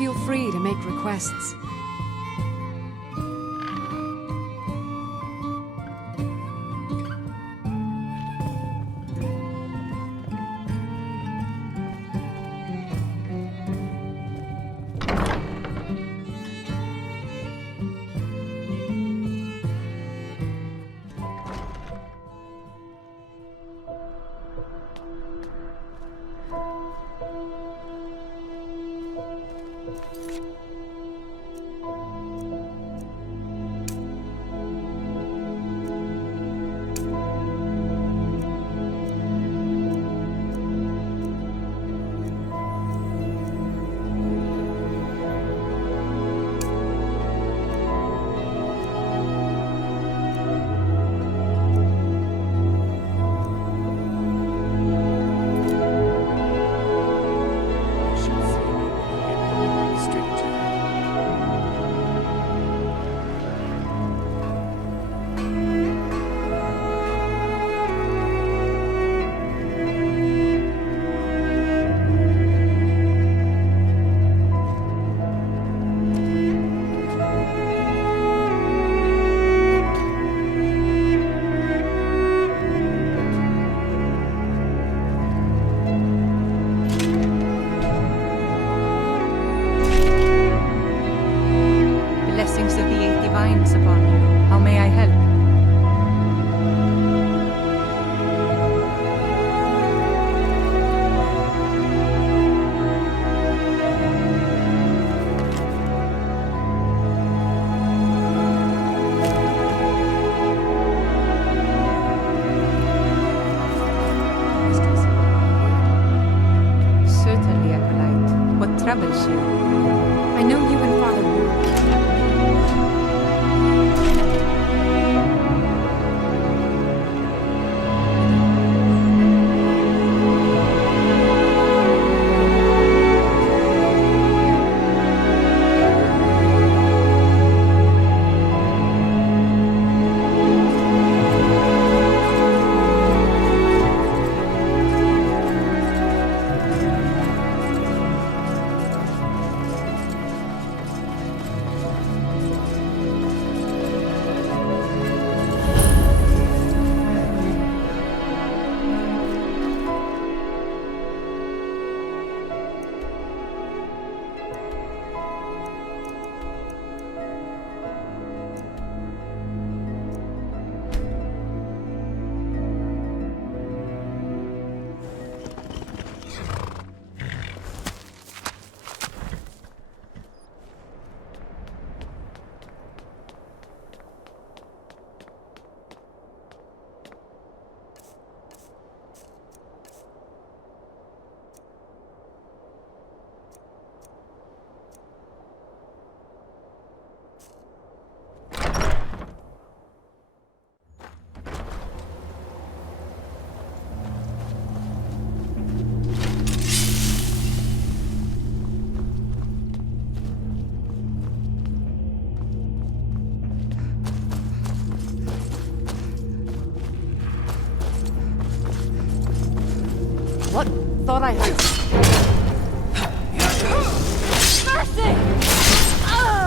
Feel free to make requests. troubles you. I know you and Father were... What? Thought I heard... Mercy! Oh!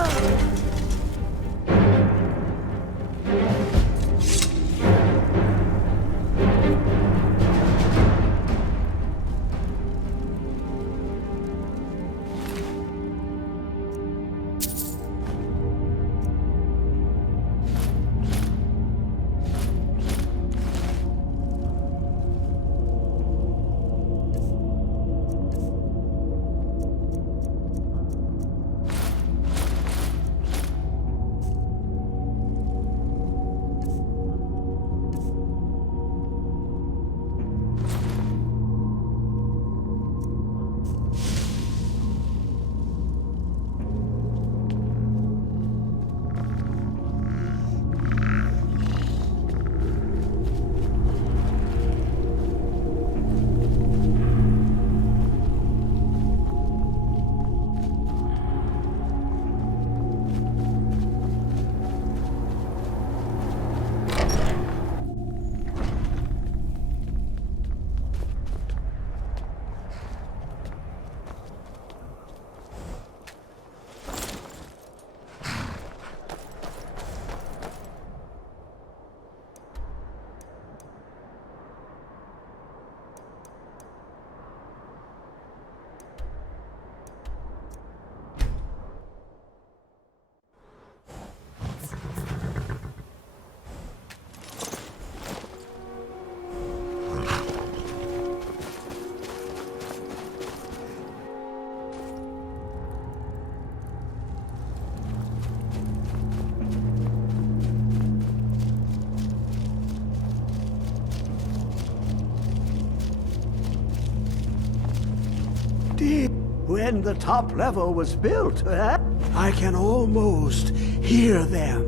did when the top level was built, eh? I can almost hear them.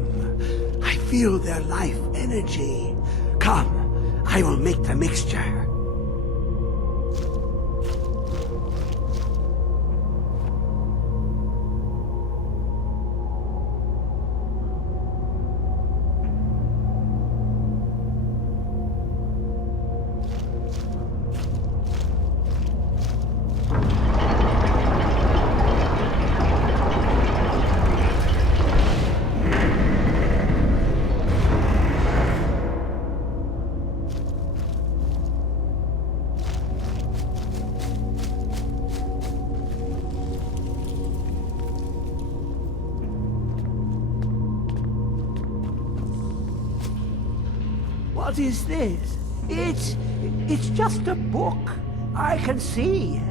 I feel their life energy. Come, I will make the mixture. What is this? It's just a book. I can see.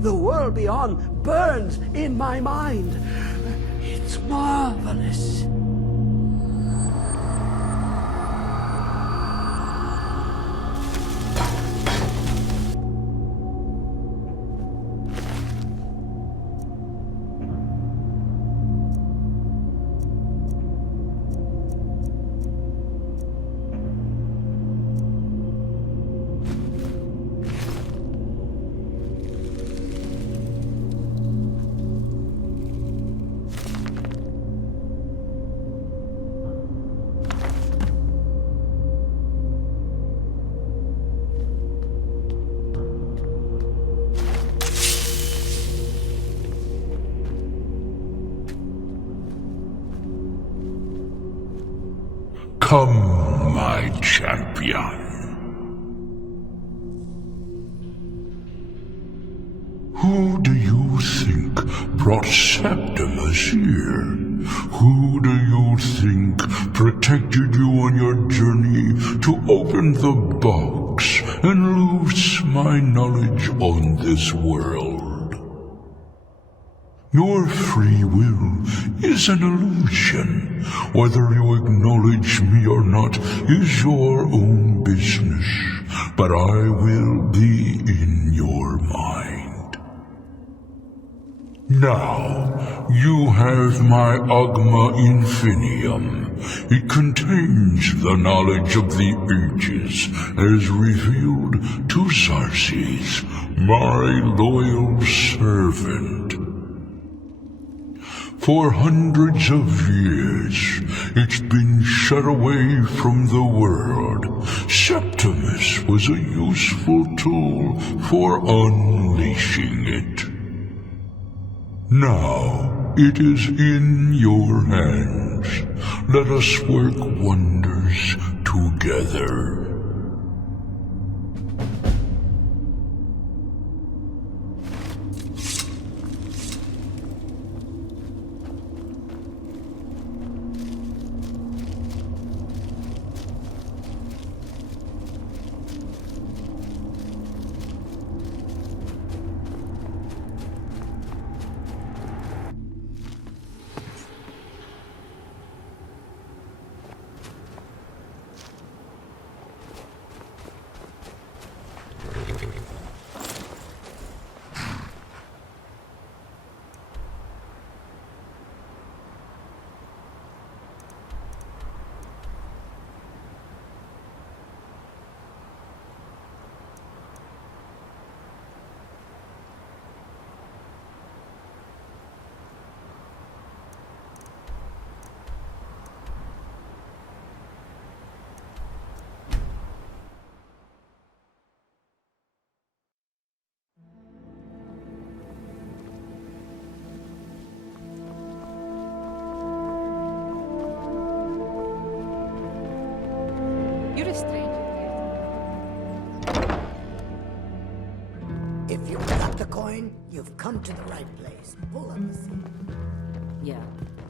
The world beyond burns in my mind. It's marvelous. Come, my champion. Who do you think brought Septimus here? Who do you think protected you on your journey to open the box and loose my knowledge on this world? Your free will is an illusion. Whether you acknowledge me or not is your own business, but I will be in your mind. Now, you have my Agma Infinium. It contains the knowledge of the ages as revealed to Xarxes, my loyal servant. For hundreds of years, it's been shut away from the world. Septimus was a useful tool for unleashing it. Now, it is in your hands. Let us work wonders together. You're a stranger here. If you got the coin, you've come to the right place. Pull up the seat. Yeah.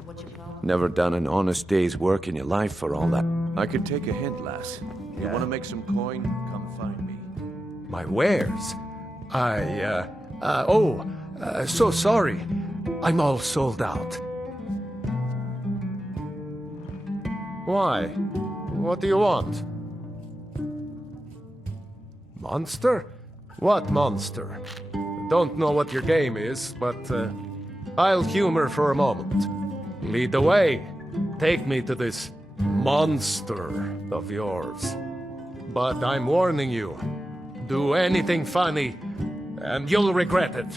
What's your problem? Never done an honest day's work in your life for all that. I could take a hint, lass. You want to make some coin? Come find me. My wares? So sorry. I'm all sold out. Why? What do you want? Monster? What monster? don't know what your game is, but I'll humor for a moment. Lead the way. Take me to this monster of yours. But I'm warning you, do anything funny, and you'll regret it.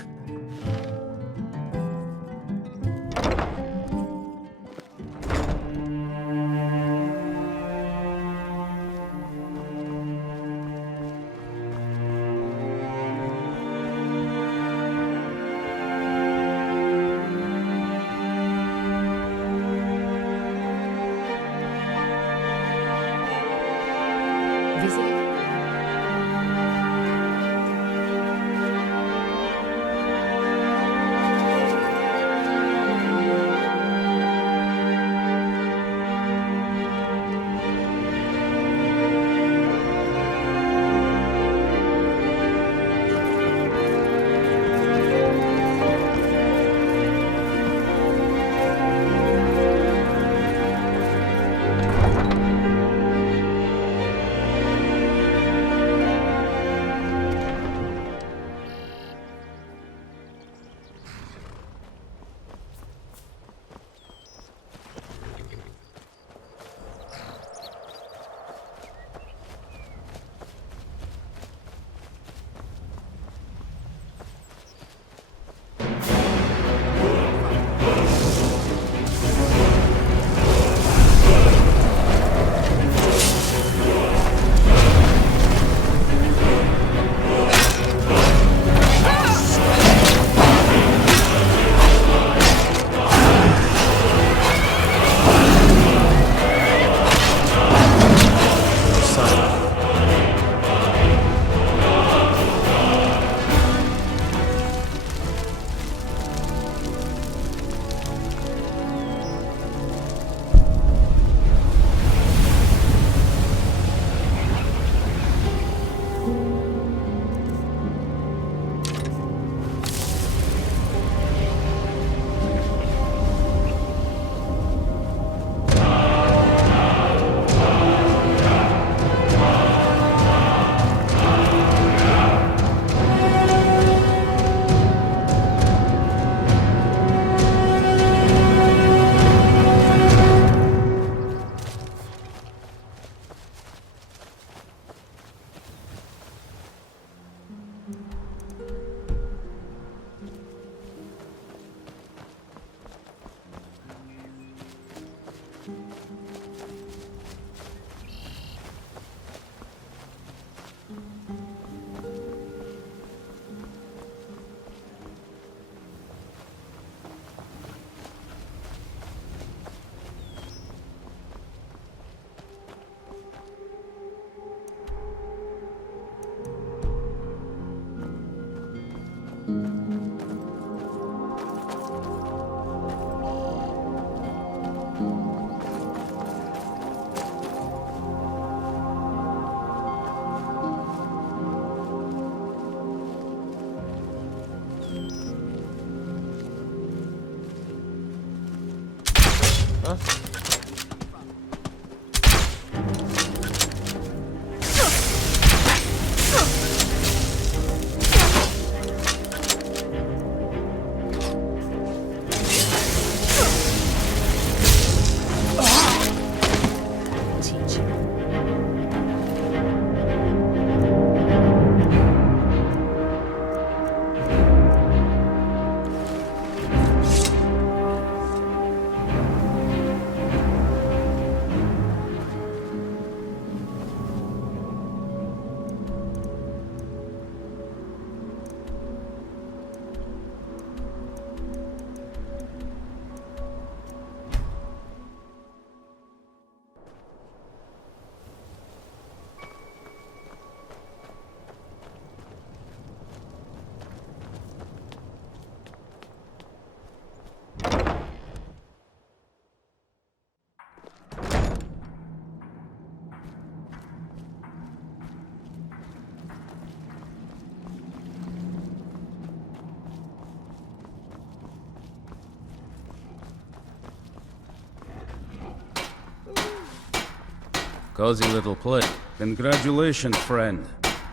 Cozy little play. Congratulations, friend.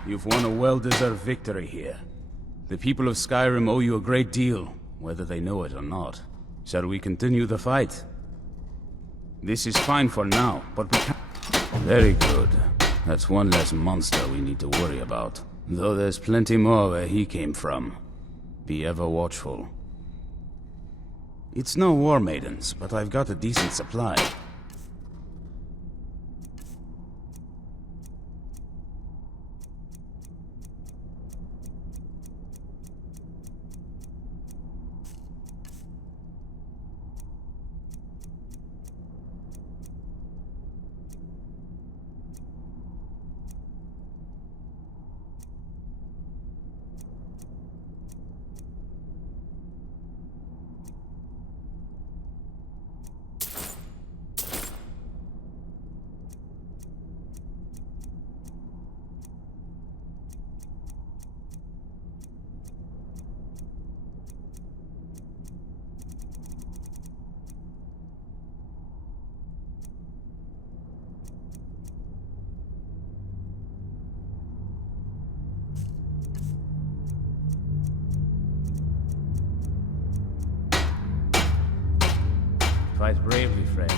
You've won a well-deserved victory here. The people of Skyrim owe you a great deal, whether they know it or not. Shall we continue the fight? This is fine for now, but we can't... Very good. That's one less monster we need to worry about. Though there's plenty more where he came from. Be ever watchful. It's no war maidens, but I've got a decent supply. Fight bravely, friend.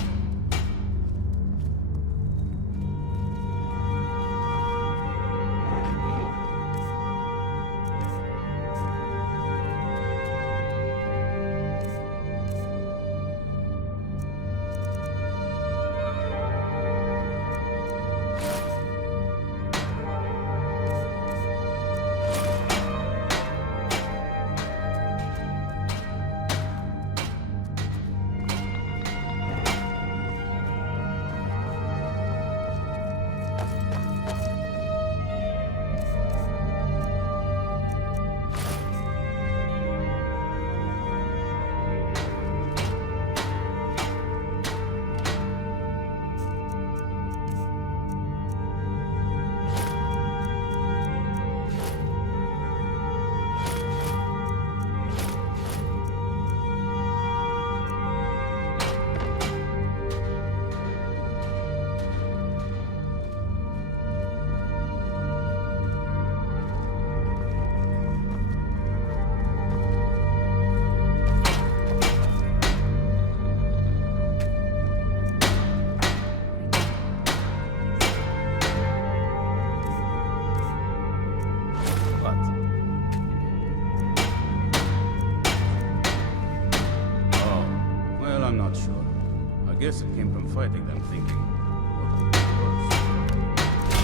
I guess it came from fighting them, thinking. What could be worse?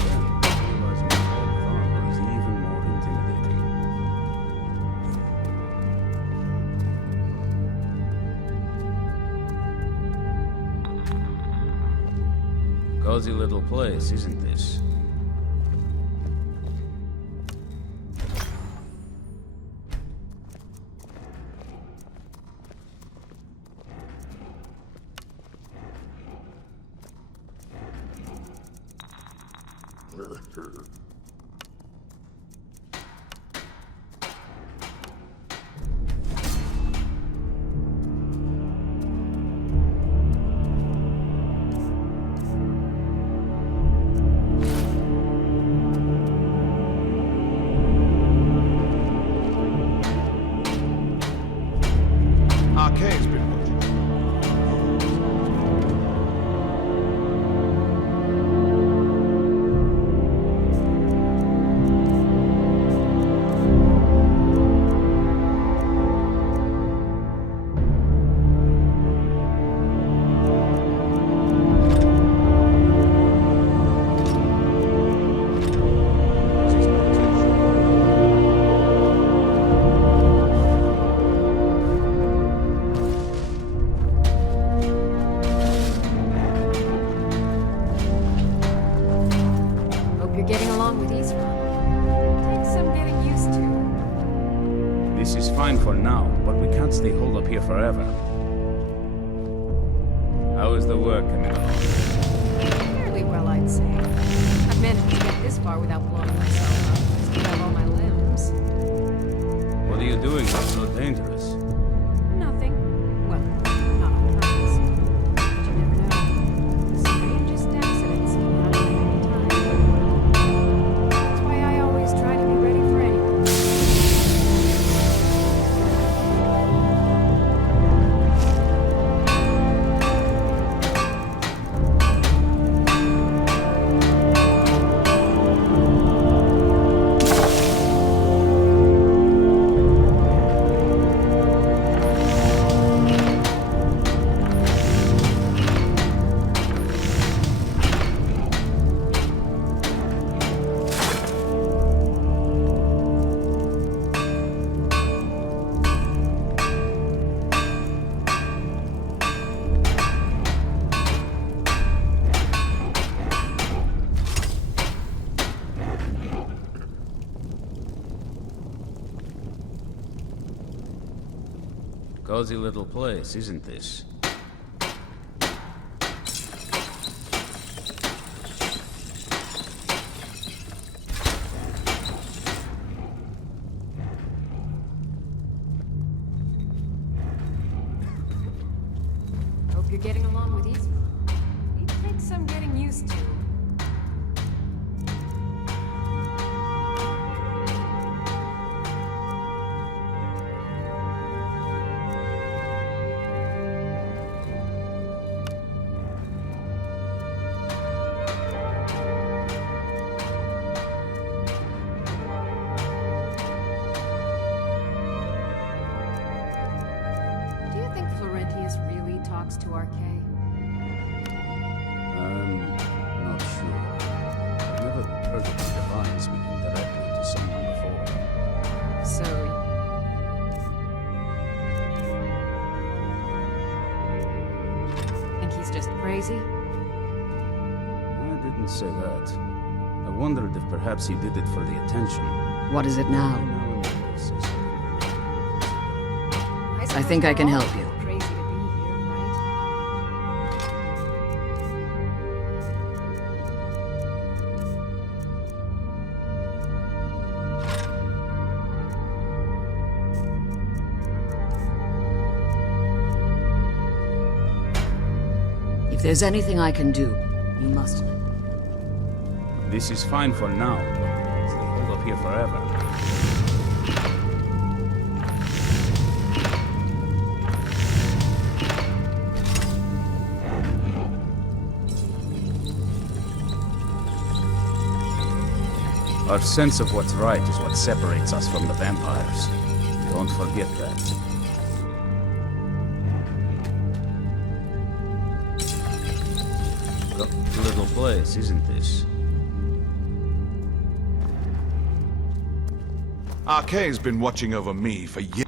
Then, realizing the whole armor is even more intimidating. Cozy little place, isn't this? Arcade's been watching. This is fine for now, but we can't stay holed up here forever. How is the work coming along? Fairly well, I'd say. I've managed to get this far without blowing myself up. Still have all my limbs. What are you doing that's so dangerous? Nothing. Well, not on purpose. But you never know. The strangest accidents can happen at any time. That's why I always try to be ready for anything. Cozy little place, isn't this? Hope you're getting along with Eastman. He takes some getting used to. Do you think Florentius really talks to RK? Not sure. I've never heard of the Divine speaking directly to someone before. So, think he's just crazy? I didn't say that. I wondered if perhaps he did it for the attention. What is it now? Every now and then he says something. I think I can help you. Crazy to be here, right? If there's anything I can do, you must let me. This is fine for now. Stay hold up here forever. Our sense of what's right is what separates us from the vampires. Don't forget that. Little place, isn't this? RK's been watching over me for years.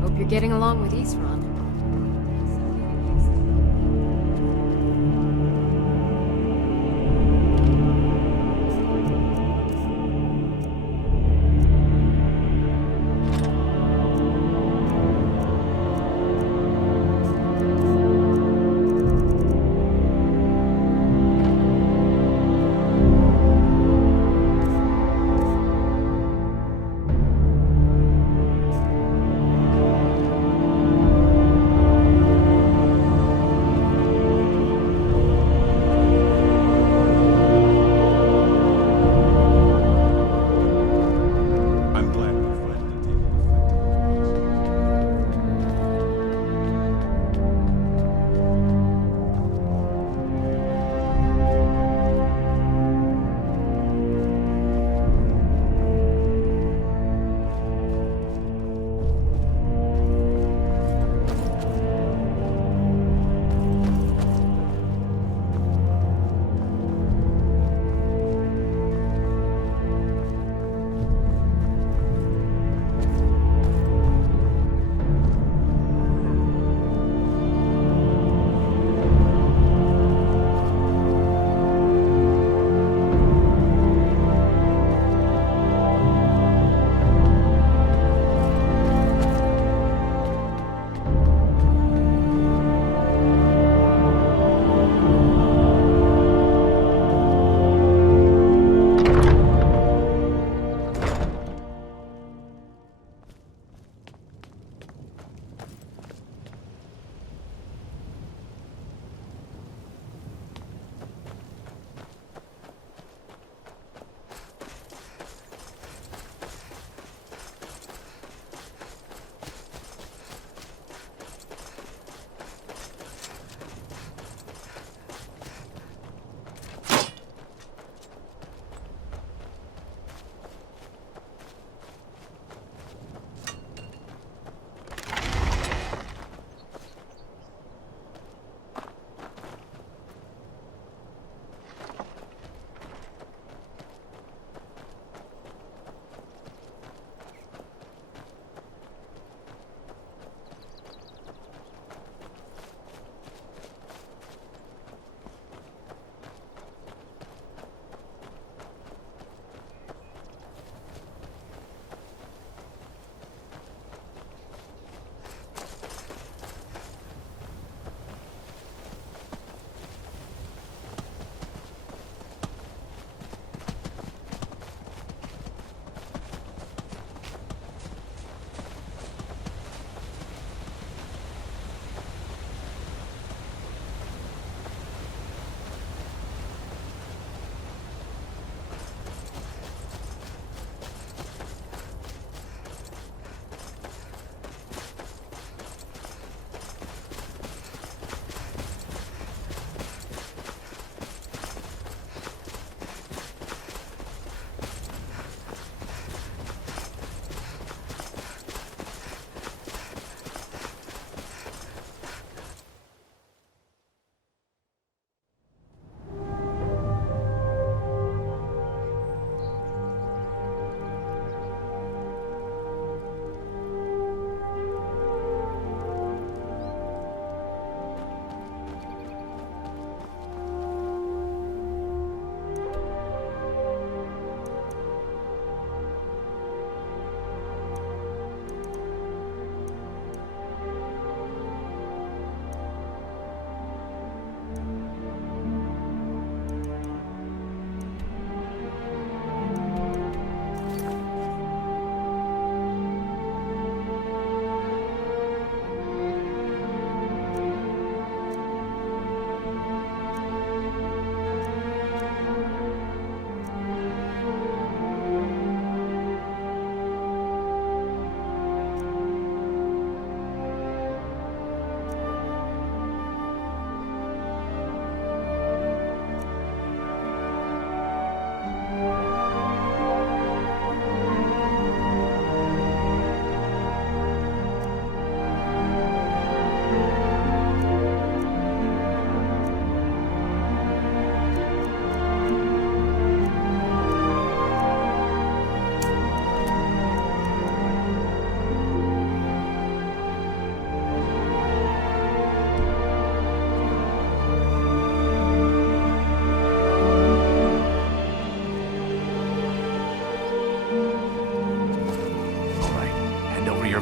Hope you're getting along with Eastron.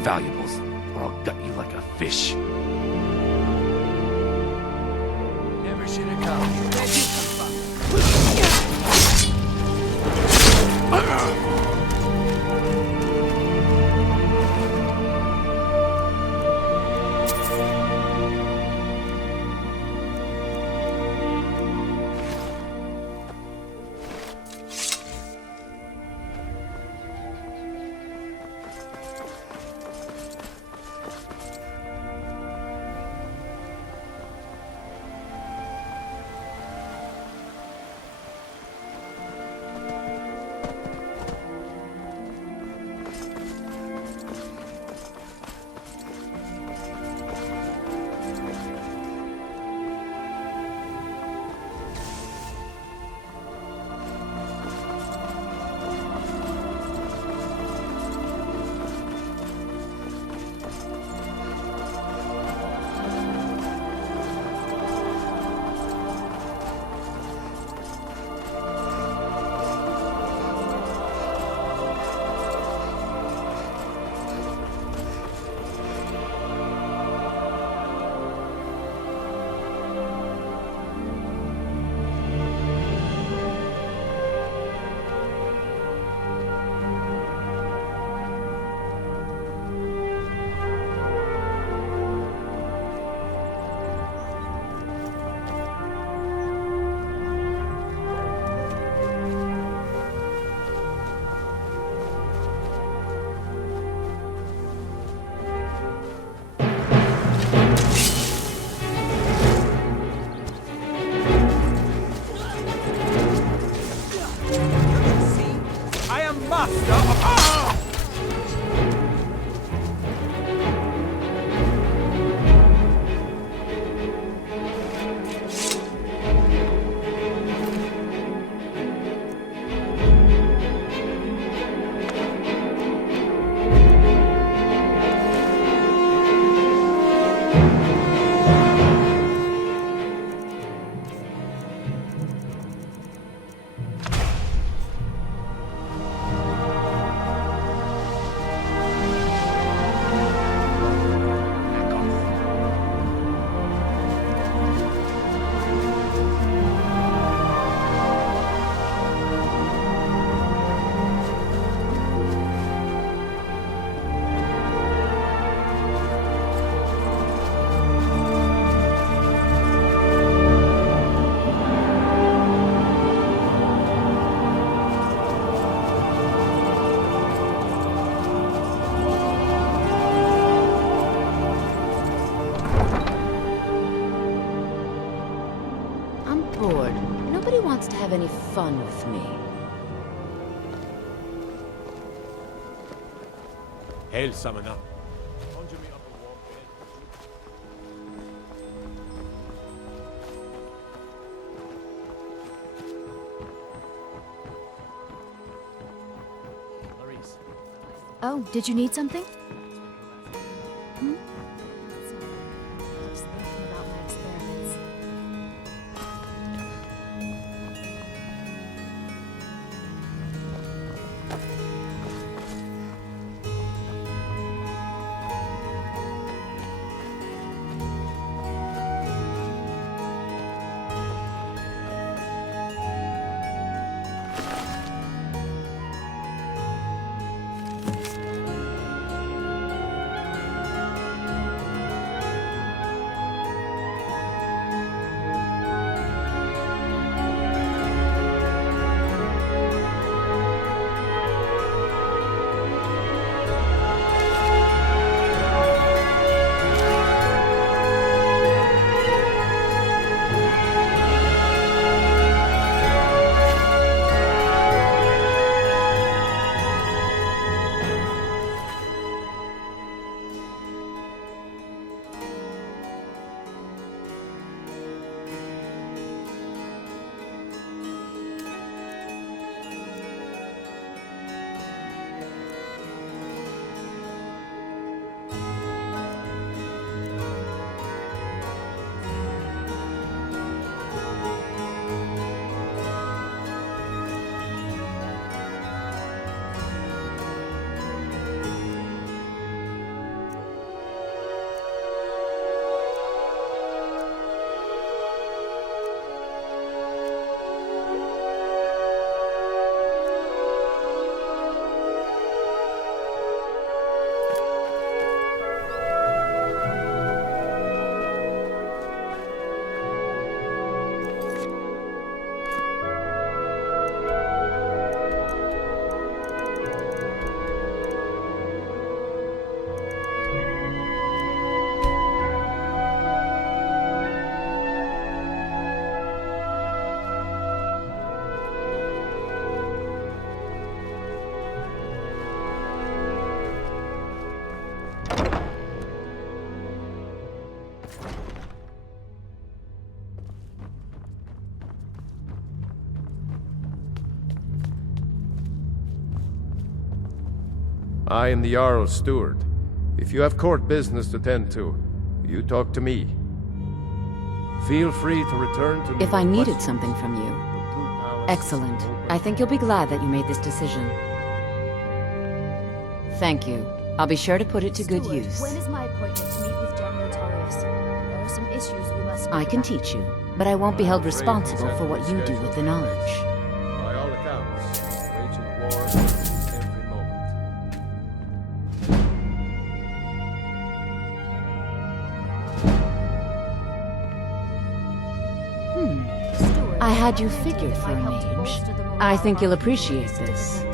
valuables, or I'll gut you like a fish. Never should have come. Where'd you come from? To have any fun with me. Hail, Summoner. Oh, did you need something? Just thinking about my experiments. I am the Jarl's steward. If you have court business to tend to, you talk to me. Feel free to return to me. If I needed something from you. Excellent. I think you'll be glad that you made this decision. Thank you. I'll be sure to put it to good use. When is my appointment to meet with General Tullius? There are some issues we must speak I can about. teach you, but I won't be held responsible for what you do with the knowledge. By all accounts, waging war every moment. I had you figured for a mage. I think you'll appreciate this.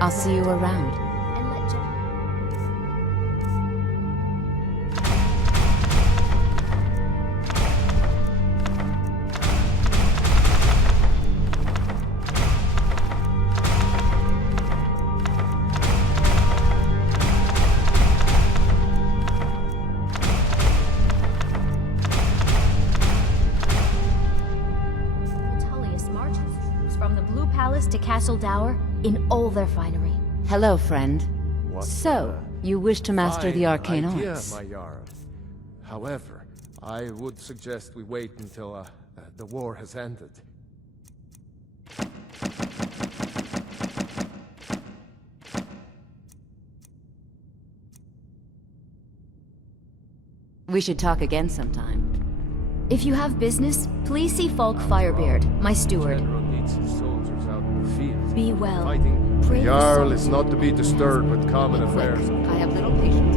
I'll see you around. And let Tullius marches from the Blue Palace to Castle Dower in all their finery. Hello, friend. So, you wish to master the arcane idea, arts? my Jarl. However, I would suggest we wait until the war has ended. We should talk again sometime. If you have business, please see Falk Firebeard, my steward. General needs his soldiers out in the field. Be well. Fighting. Pray The for Jarl some- is not to be disturbed with common affairs. I have little patience.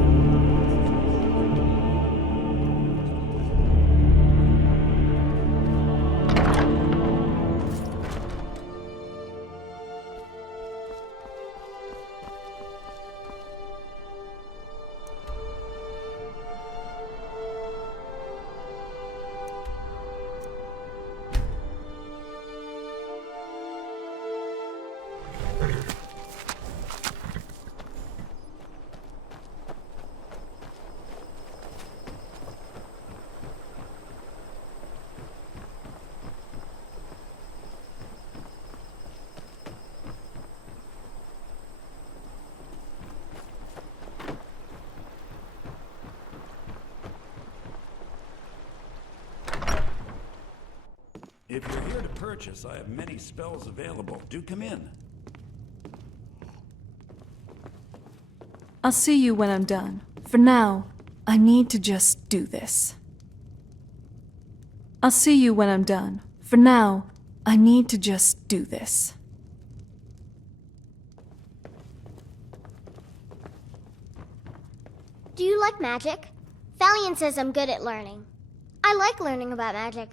If you're here to purchase, I have many spells available. Do come in. I'll see you when I'm done. For now, I need to just do this. I'll see you when I'm done. For now, I need to just do this. Do you like magic? Valiant says I'm good at learning. I like learning about magic.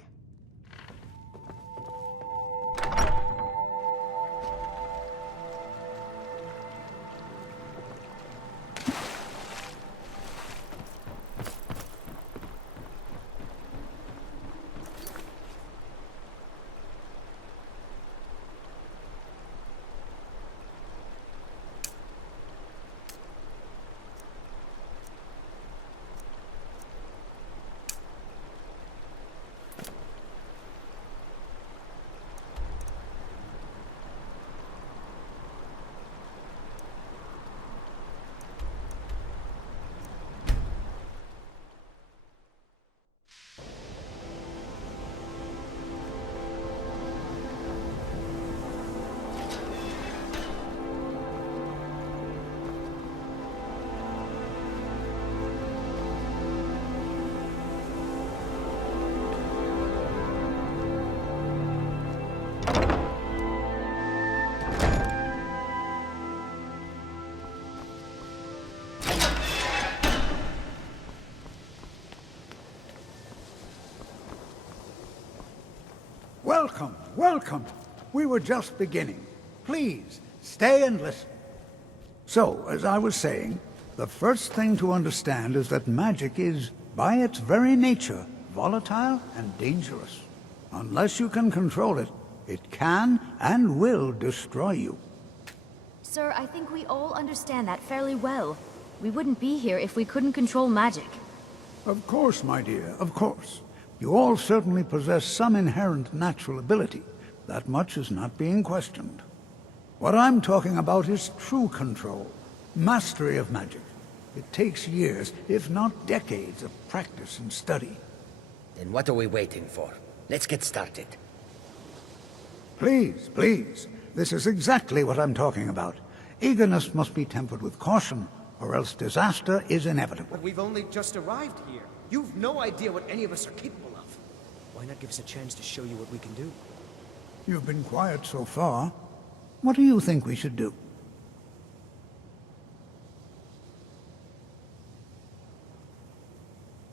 Welcome, welcome. We were just beginning. Please, stay and listen. So, as I was saying, the first thing to understand is that magic is, by its very nature, volatile and dangerous. Unless you can control it, it can and will destroy you. Sir, I think we all understand that fairly well. We wouldn't be here if we couldn't control magic. Of course, my dear, of course. You all certainly possess some inherent natural ability. That much is not being questioned. What I'm talking about is true control, mastery of magic. It takes years, if not decades, of practice and study. Then what are we waiting for? Let's get started. Please, please. This is exactly what I'm talking about. Eagerness must be tempered with caution, or else disaster is inevitable. But we've only just arrived here. You've no idea what any of us are capable of. Why not give us a chance to show you what we can do? You've been quiet so far. What do you think we should do?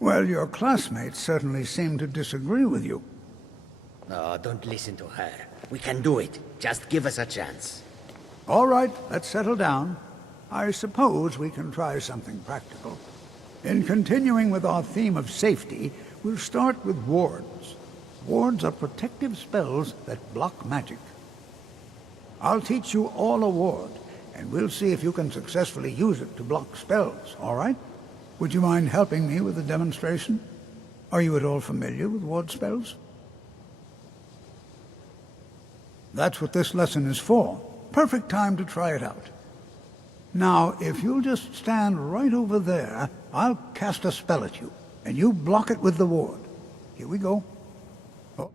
Well, your classmates certainly seem to disagree with you. No, don't listen to her. We can do it. Just give us a chance. All right, let's settle down. I suppose we can try something practical. In continuing with our theme of safety, we'll start with wards. Wards are protective spells that block magic. I'll teach you all a ward, and we'll see if you can successfully use it to block spells, all right? Would you mind helping me with the demonstration? Are you at all familiar with ward spells? That's what this lesson is for. Perfect time to try it out. Now, if you'll just stand right over there, I'll cast a spell at you, and you block it with the ward. Here we go. Oh.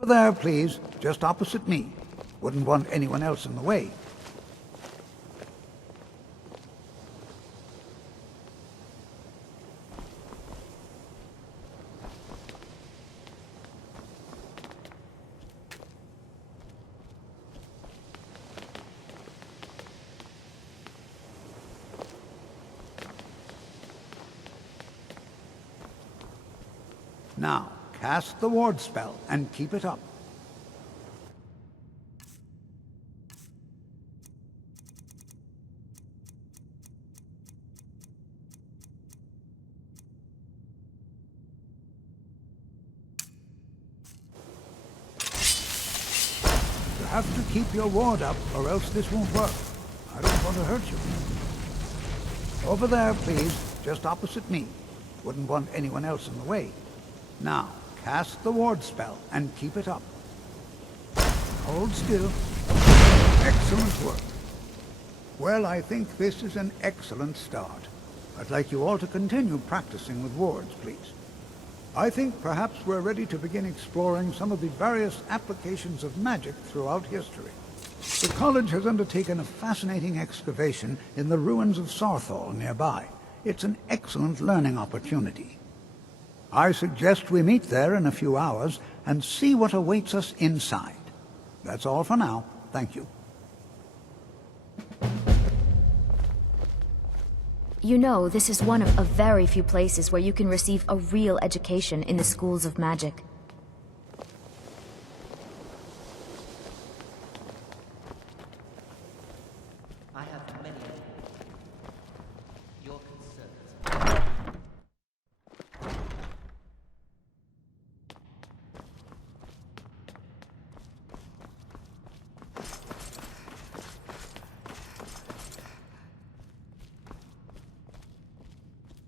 Over there, please, just opposite me. Wouldn't want anyone else in the way. Now, cast the ward spell and keep it up. You have to keep your ward up, or else this won't work. I don't want to hurt you. Over there, please, just opposite me. Wouldn't want anyone else in the way. Now, cast the ward spell and keep it up. Hold still. Excellent work. Well, I think this is an excellent start. I'd like you all to continue practicing with wards, please. I think perhaps we're ready to begin exploring some of the various applications of magic throughout history. The college has undertaken a fascinating excavation in the ruins of Sarthal nearby. It's an excellent learning opportunity. I suggest we meet there in a few hours and see what awaits us inside. That's all for now. Thank you. You know, this is one of a very few places where you can receive a real education in the schools of magic. I have many your concerns.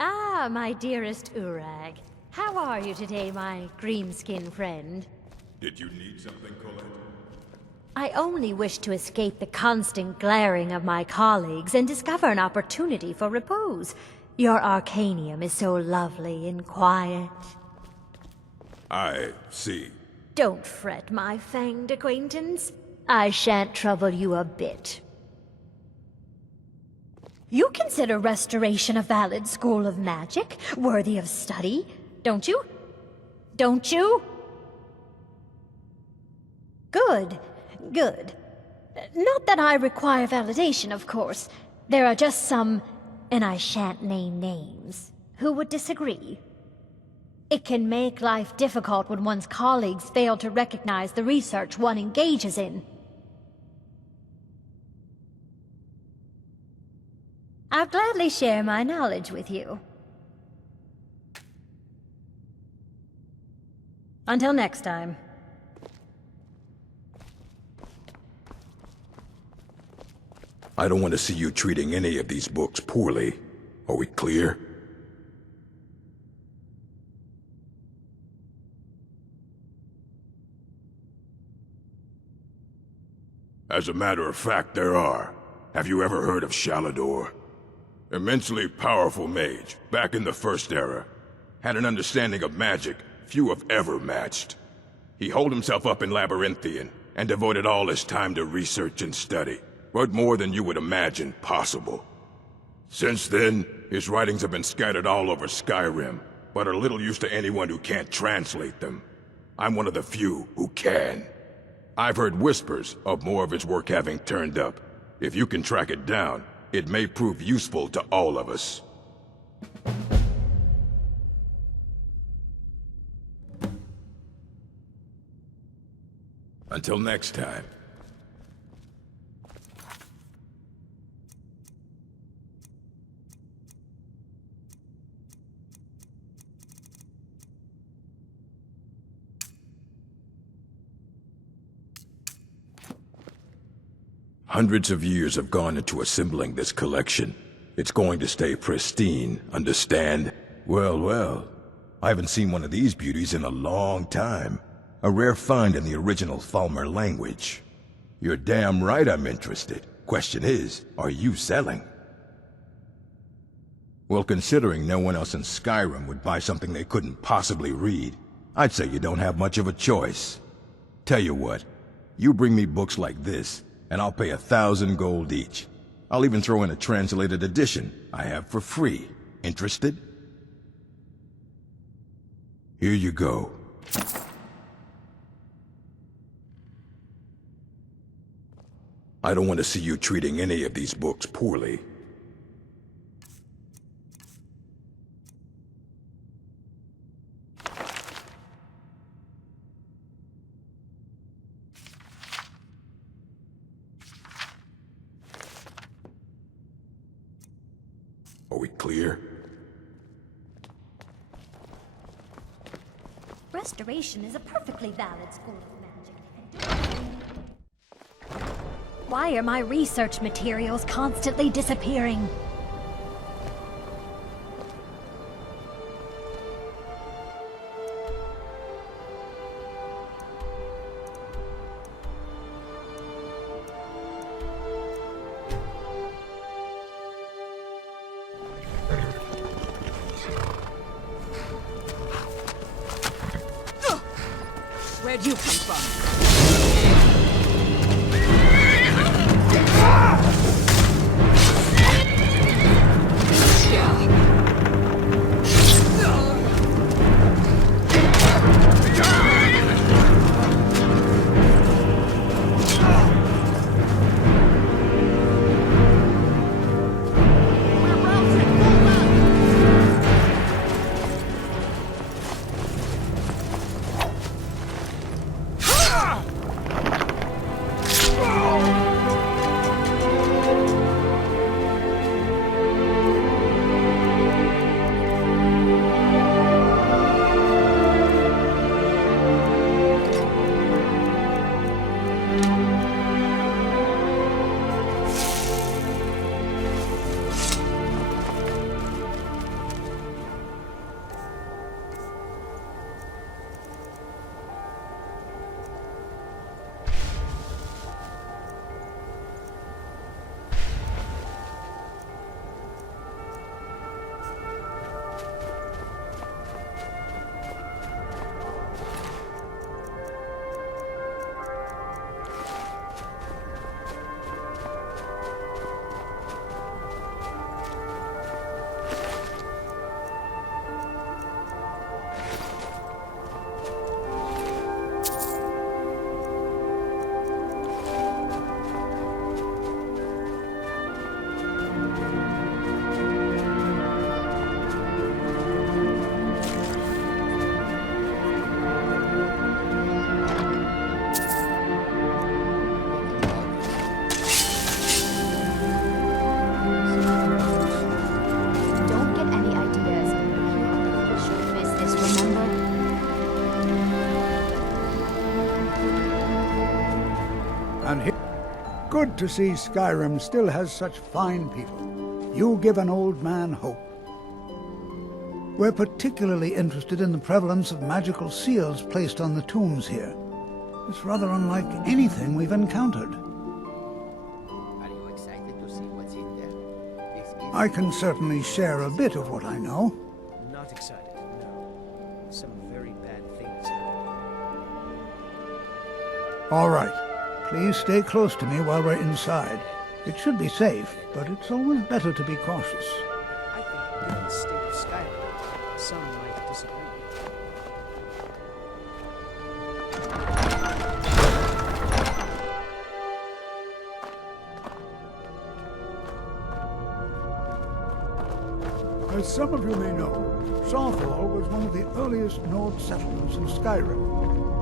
Ah, my dearest Urag. How are you today, my green-skinned friend? Did you need something, Colette? I only wish to escape the constant glaring of my colleagues and discover an opportunity for repose. Your arcanium is so lovely and quiet. I see. Don't fret, my fanged acquaintance. I shan't trouble you a bit. You consider restoration a valid school of magic, worthy of study, don't you? don't you? Good, good. Not that I require validation, of course. There are just some, and I shan't name names, who would disagree. It can make life difficult when one's colleagues fail to recognize the research one engages in. I'll gladly share my knowledge with you. Until next time. I don't want to see you treating any of these books poorly. Are we clear? As a matter of fact, there are. Have you ever heard of Shalador? Immensely powerful mage, back in the First Era. Had an understanding of magic few have ever matched. He holed himself up in Labyrinthian, and devoted all his time to research and study. But more than you would imagine possible. Since then, his writings have been scattered all over Skyrim, but are little use to anyone who can't translate them. I'm one of the few who can. I've heard whispers of more of his work having turned up. If you can track it down, it may prove useful to all of us. Until next time. Hundreds of years have gone into assembling this collection. It's going to stay pristine, understand? Well, well. I haven't seen one of these beauties in a long time. A rare find in the original Falmer language. You're damn right I'm interested. Question is, are you selling? Well, considering no one else in Skyrim would buy something they couldn't possibly read, I'd say you don't have much of a choice. Tell you what, you bring me books like this, and I'll pay 1,000 gold each. I'll even throw in a translated edition I have for free. Interested? Here you go. I don't want to see you treating any of these books poorly. Are we clear? Restoration is a perfectly valid school of magic. Why are my research materials constantly disappearing? Where'd you come from? good to see Skyrim still has such fine people. You give an old man hope. We're particularly interested in the prevalence of magical seals placed on the tombs here. It's rather unlike anything we've encountered. Are you excited to see what's in there? This is... I can certainly share a bit of what I know. Not excited, no. Some very bad things. All right. Please stay close to me while we're inside. It should be safe, but it's always better to be cautious. I think given the state of Skyland, some might disagree. As some of you may know, Overhaul was one of the earliest node settlements in Skyrim.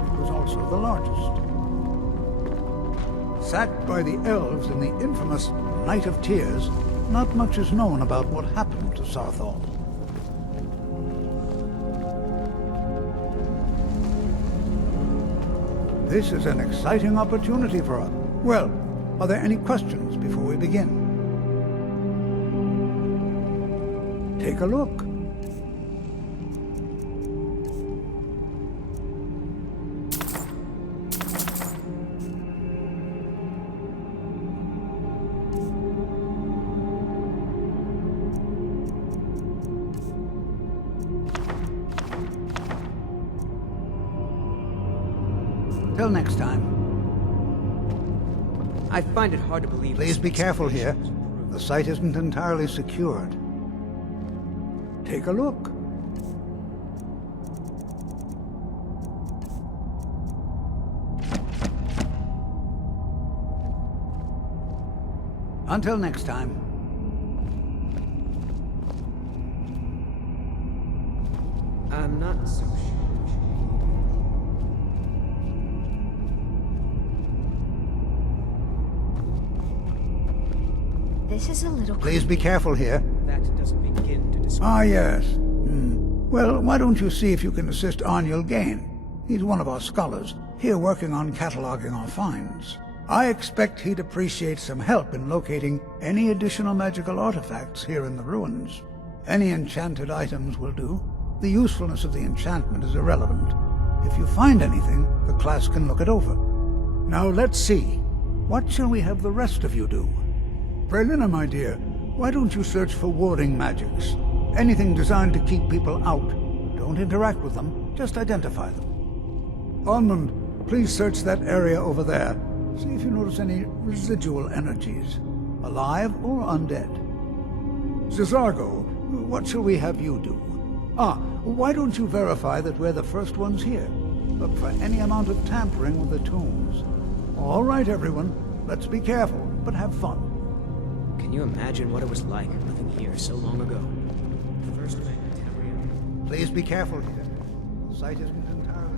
It was also the largest. Sacked by the elves in the infamous Night of Tears, not much is known about what happened to Overhaul. This is an exciting opportunity for us. Well, are there any questions before we begin? Take a look. Till next time. I find it hard to believe... Please be careful here. The site isn't entirely secured. Take a look. Until next time. I'm not so sure. This is a little... Please be careful here. That doesn't begin to describe... Ah, yes. Well, why don't you see if you can assist Arniel Gain? He's one of our scholars, here working on cataloging our finds. I expect he'd appreciate some help in locating any additional magical artifacts here in the ruins. Any enchanted items will do. The usefulness of the enchantment is irrelevant. If you find anything, the class can look it over. Now let's see. What shall we have the rest of you do? Prelina, my dear, why don't you search for warding magics? Anything designed to keep people out. Don't interact with them, just identify them. Onmund, please search that area over there. See if you notice any residual energies, alive or undead. Cesargo, what shall we have you do? Why don't you verify that we're the first ones here? Look for any amount of tampering with the tombs. All right, everyone, let's be careful, but have fun. Can you imagine what it was like living here so long ago? The first man in Tamriel. Please be careful here. The site isn't entirely...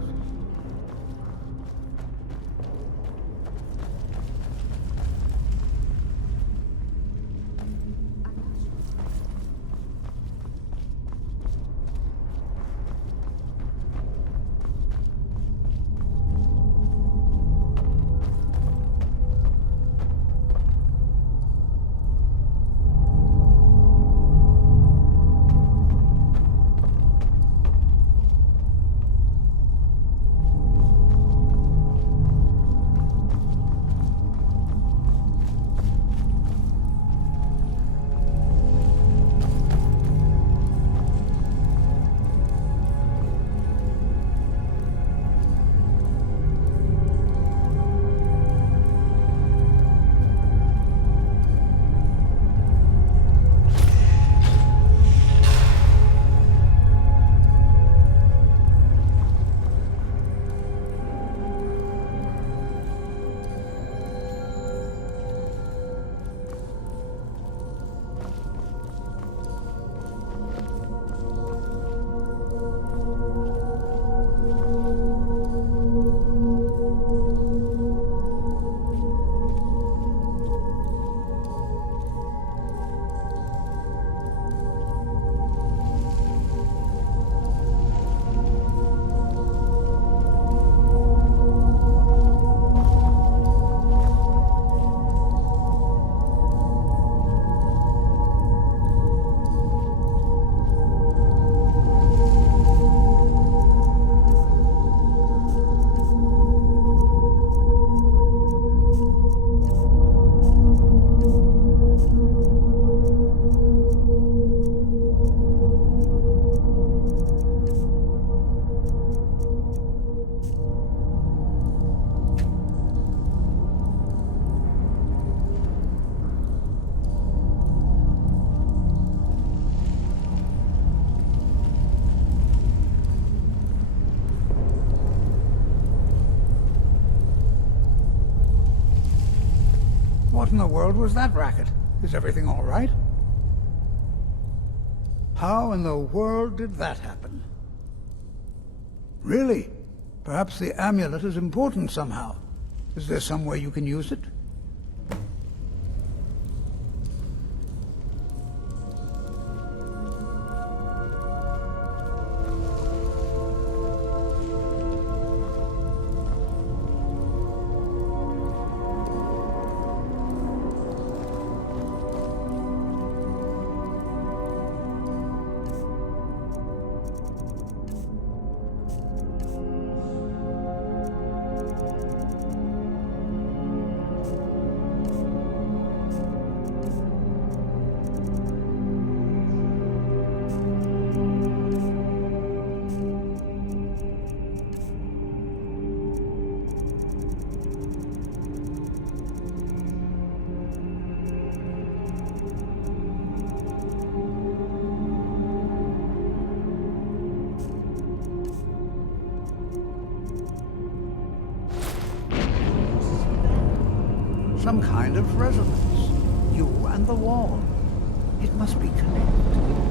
What in the world was that racket? Is everything all right? How in the world did that happen? Really? Perhaps the amulet is important somehow. Is there some way you can use it? Some kind of resonance. You and the wall. It must be connected.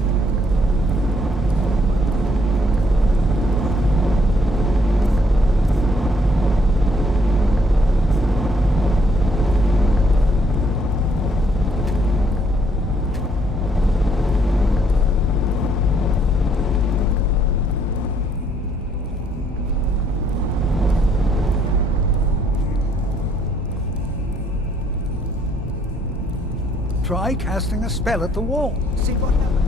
Try casting a spell at the wall. See what happens.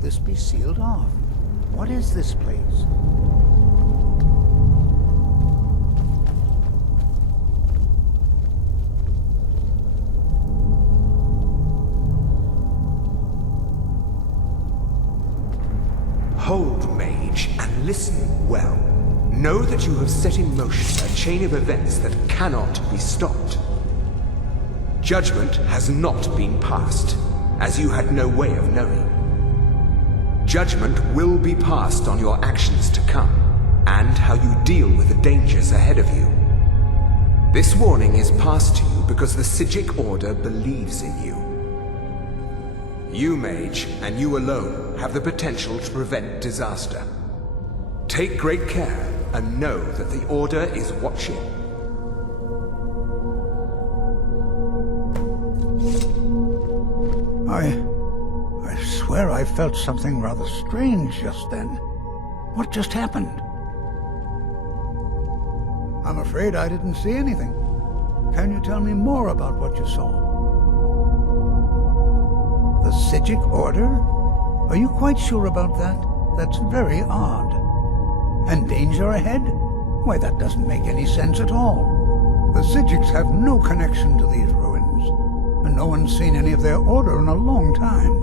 This be sealed off? What is this place? Hold, mage, and listen well. Know that you have set in motion a chain of events that cannot be stopped. Judgment has not been passed, as you had no way of knowing. Judgment will be passed on your actions to come, and how you deal with the dangers ahead of you. This warning is passed to you because the Psijic Order believes in you. You, mage, and you alone, have the potential to prevent disaster. Take great care, and know that the Order is watching. I swear I felt something rather strange just then. What just happened? I'm afraid I didn't see anything. Can you tell me more about what you saw? The Psijic Order? Are you quite sure about that? That's very odd. And danger ahead? Why, that doesn't make any sense at all. The Psijics have no connection to these ruins, and no one's seen any of their order in a long time.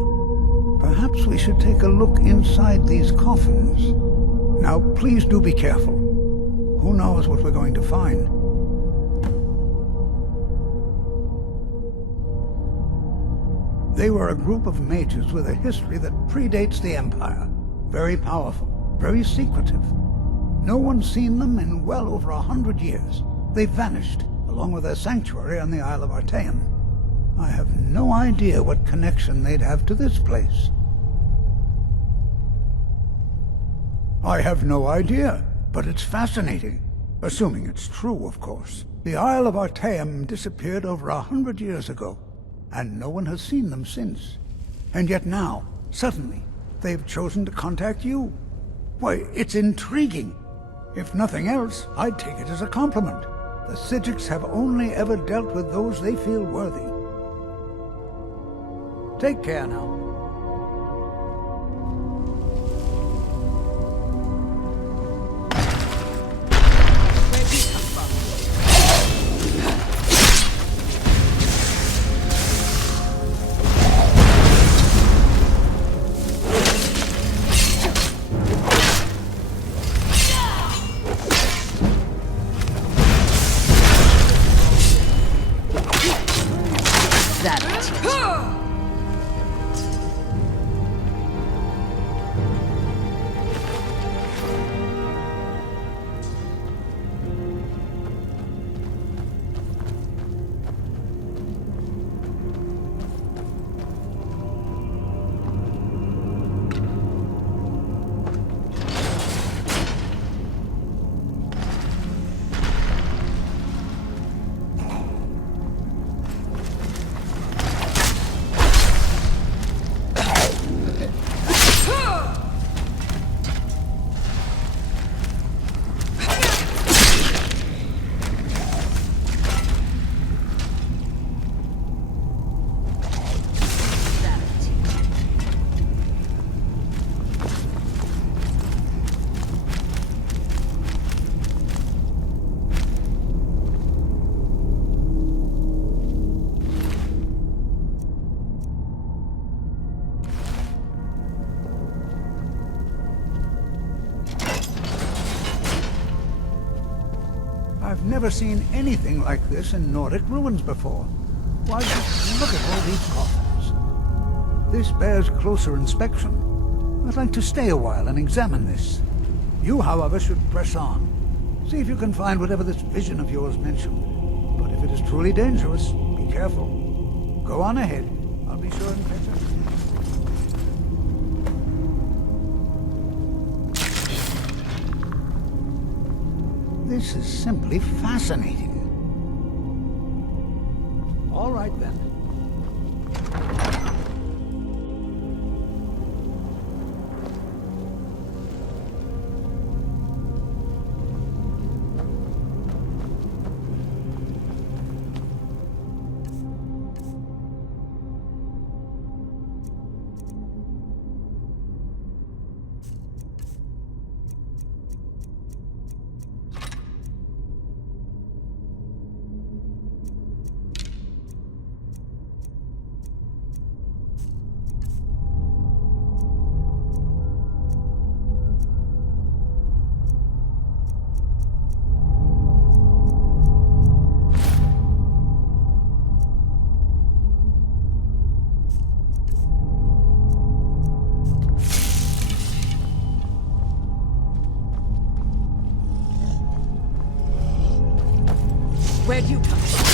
Perhaps we should take a look inside these coffins. Now, please do be careful. Who knows what we're going to find? They were a group of mages with a history that predates the Empire. Very powerful, very secretive. No one's seen them in well over 100 years. They vanished, along with their sanctuary on the Isle of Artaeum. I have no idea what connection they'd have to this place. I have no idea, but it's fascinating. Assuming it's true, of course. The Isle of Artaeum disappeared over 100 years ago, and no one has seen them since. And yet now, suddenly, they've chosen to contact you. Why, it's intriguing. If nothing else, I'd take it as a compliment. The Psijics have only ever dealt with those they feel worthy. Take care now. I've never seen anything like this in Nordic ruins before. Why, just look at all these coffins. This bears closer inspection. I'd like to stay a while and examine this. You, however, should press on. See if you can find whatever this vision of yours mentioned. But if it is truly dangerous, be careful. Go on ahead. I'll be sure and catch up. This is simply fascinating. All right, then. Where'd you come from?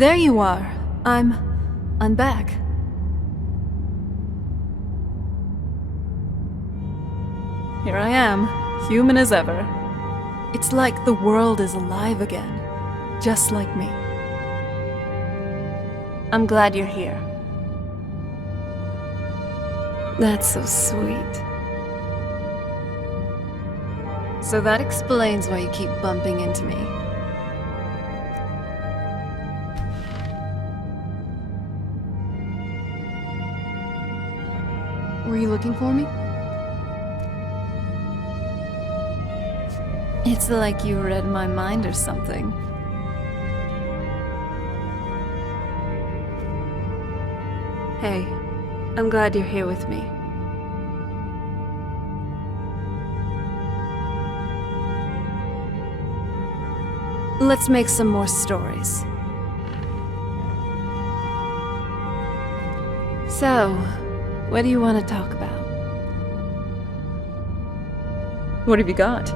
There you are. I'm back. Here I am, human as ever. It's like the world is alive again, just like me. I'm glad you're here. That's so sweet. So that explains why you keep bumping into me. Were you looking for me? It's like you read my mind or something. Hey, I'm glad you're here with me. Let's make some more stories. So, what do you want to talk about? What have you got?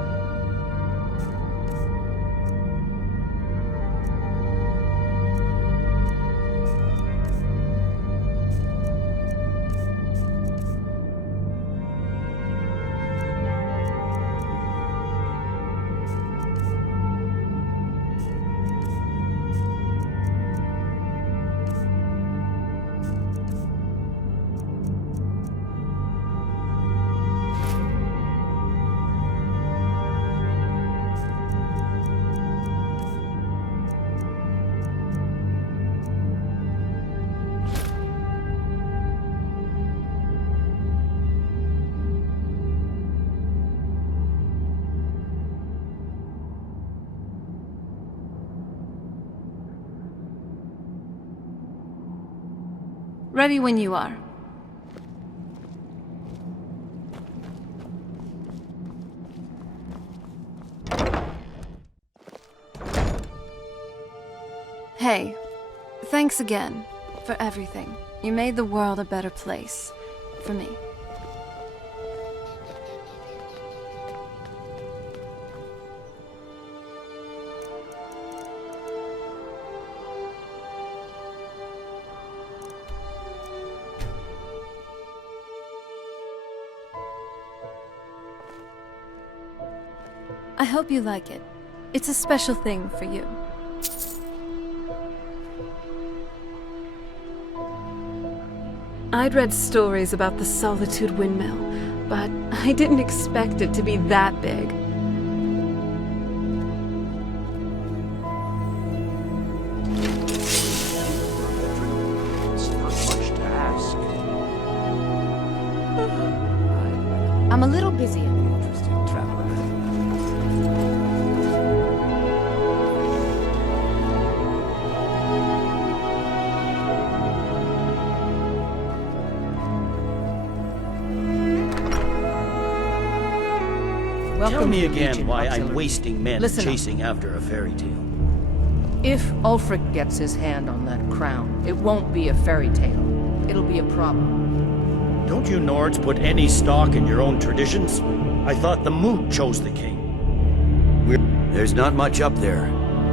Ready when you are. Hey, thanks again for everything. You made the world a better place. For me. I hope you like it. It's a special thing for you. I'd read stories about the Solitude Windmill, but I didn't expect it to be that big. It's not much to ask. I'm a little busy at the interesting traveler. Tell me again why I'm wasting men Listen chasing after a fairy tale. If Ulfric gets his hand on that crown, it won't be a fairy tale. It'll be a problem. Don't you Nords put any stock in your own traditions? I thought the moon chose the king. There's not much up there,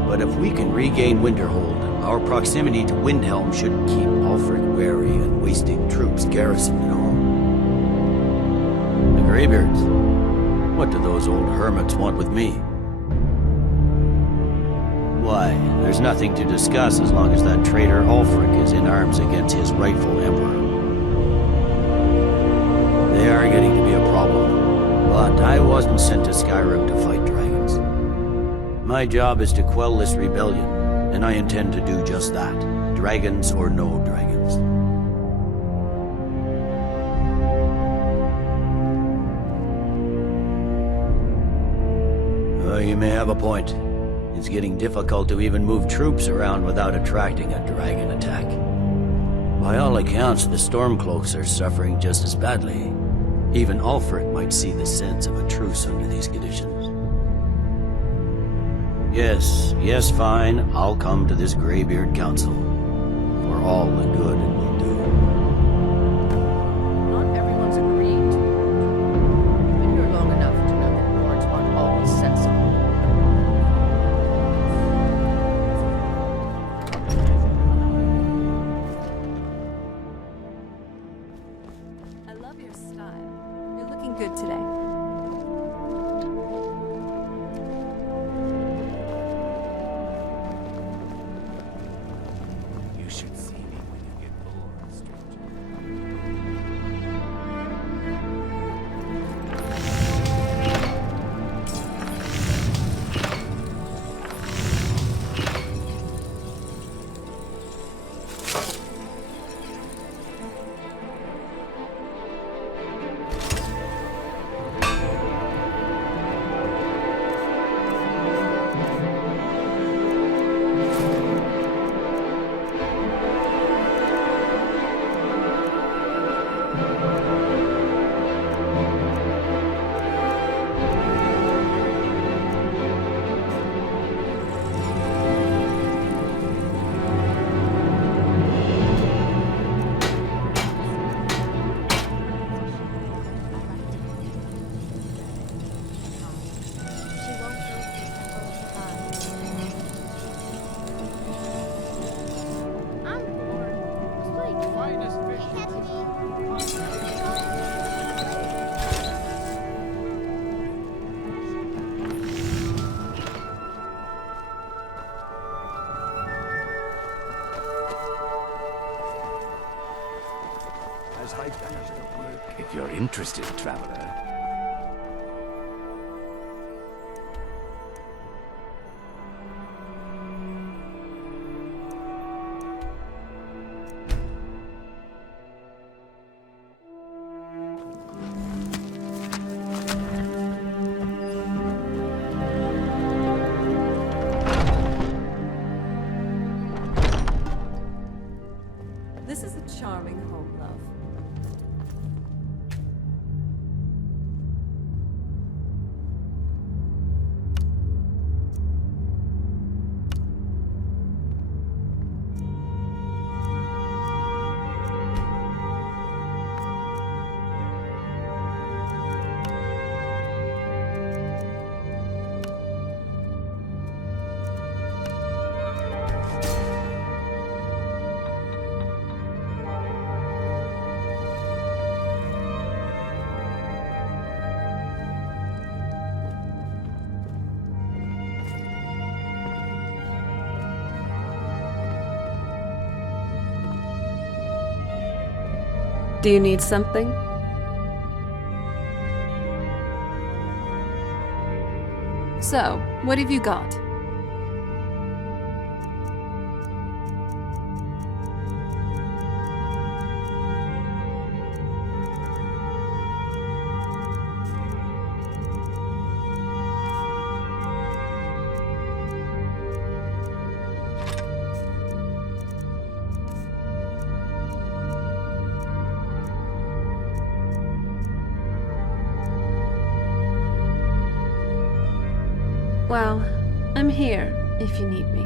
but if we can regain Winterhold, our proximity to Windhelm should keep Ulfric wary and wasting troops garrisoned at home. The Greybeards. What do those old hermits want with me? Why, there's nothing to discuss as long as that traitor Ulfric is in arms against his rightful emperor. They are getting to be a problem, but I wasn't sent to Skyrim to fight dragons. My job is to quell this rebellion, and I intend to do just that, dragons or no dragons. You may have a point. It's getting difficult to even move troops around without attracting a dragon attack. By all accounts, the Stormcloaks are suffering just as badly. Even Ulfric might see the sense of a truce under these conditions. Yes, fine. I'll come to this Greybeard Council. For all the good it will do. Not everyone's agreed. I've been here long enough to know that lords aren't always sensible. good today. You should see me when you get bored, if you're interested, traveler. This is a charming home, love. Do you need something? So, what have you got? Well, I'm here if you need me.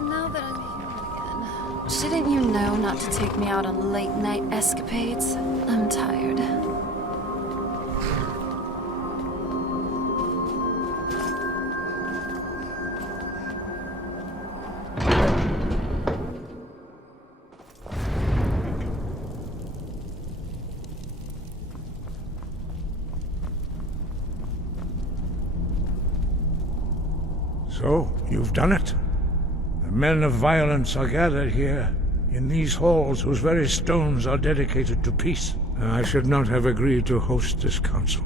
Now that I'm human again, shouldn't you know not to take me out on late-night escapades? I'm tired. So, you've done it. The men of violence are gathered here, in these halls whose very stones are dedicated to peace. I should not have agreed to host this council.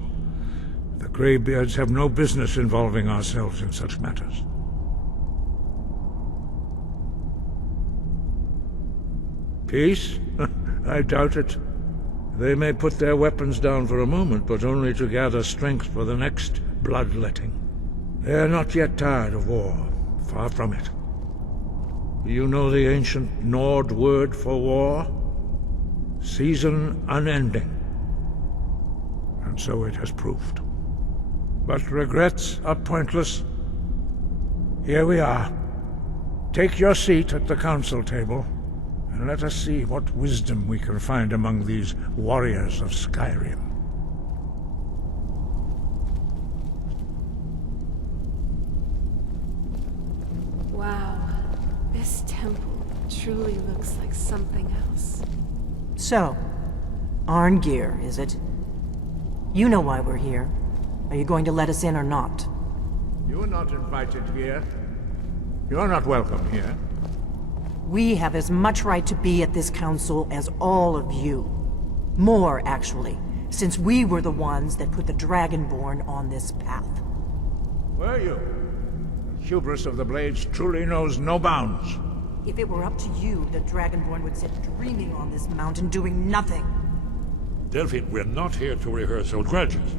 The Greybeards have no business involving ourselves in such matters. Peace? I doubt it. They may put their weapons down for a moment, but only to gather strength for the next bloodletting. They are not yet tired of war. Far from it. Do you know the ancient Nord word for war? Season unending. And so it has proved. But regrets are pointless. Here we are. Take your seat at the council table, and let us see what wisdom we can find among these warriors of Skyrim. Wow, this temple truly looks like something else. So, Arngeir, is it? You know why we're here. Are you going to let us in or not? You are not invited here. You're not welcome here. We have as much right to be at this council as all of you. More, actually, since we were the ones that put the Dragonborn on this path. Were you? The hubris of the Blades truly knows no bounds. If it were up to you, the Dragonborn would sit dreaming on this mountain doing nothing. Delphine, we're not here to rehearse old grudges.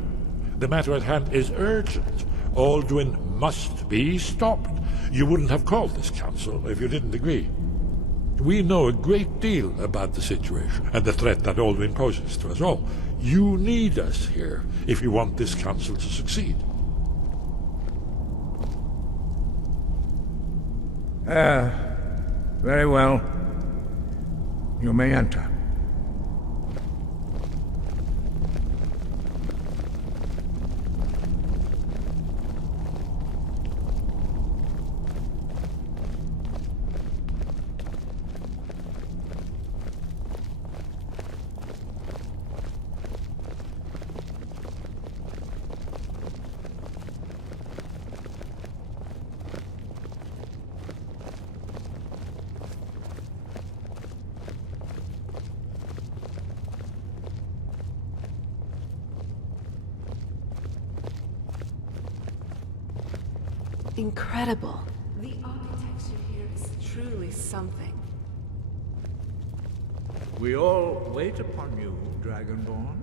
The matter at hand is urgent. Alduin must be stopped. You wouldn't have called this council if you didn't agree. We know a great deal about the situation and the threat that Alduin poses to us all. You need us here if you want this council to succeed. Very well. You may enter. Incredible. The architecture here is truly something. We all wait upon you, Dragonborn.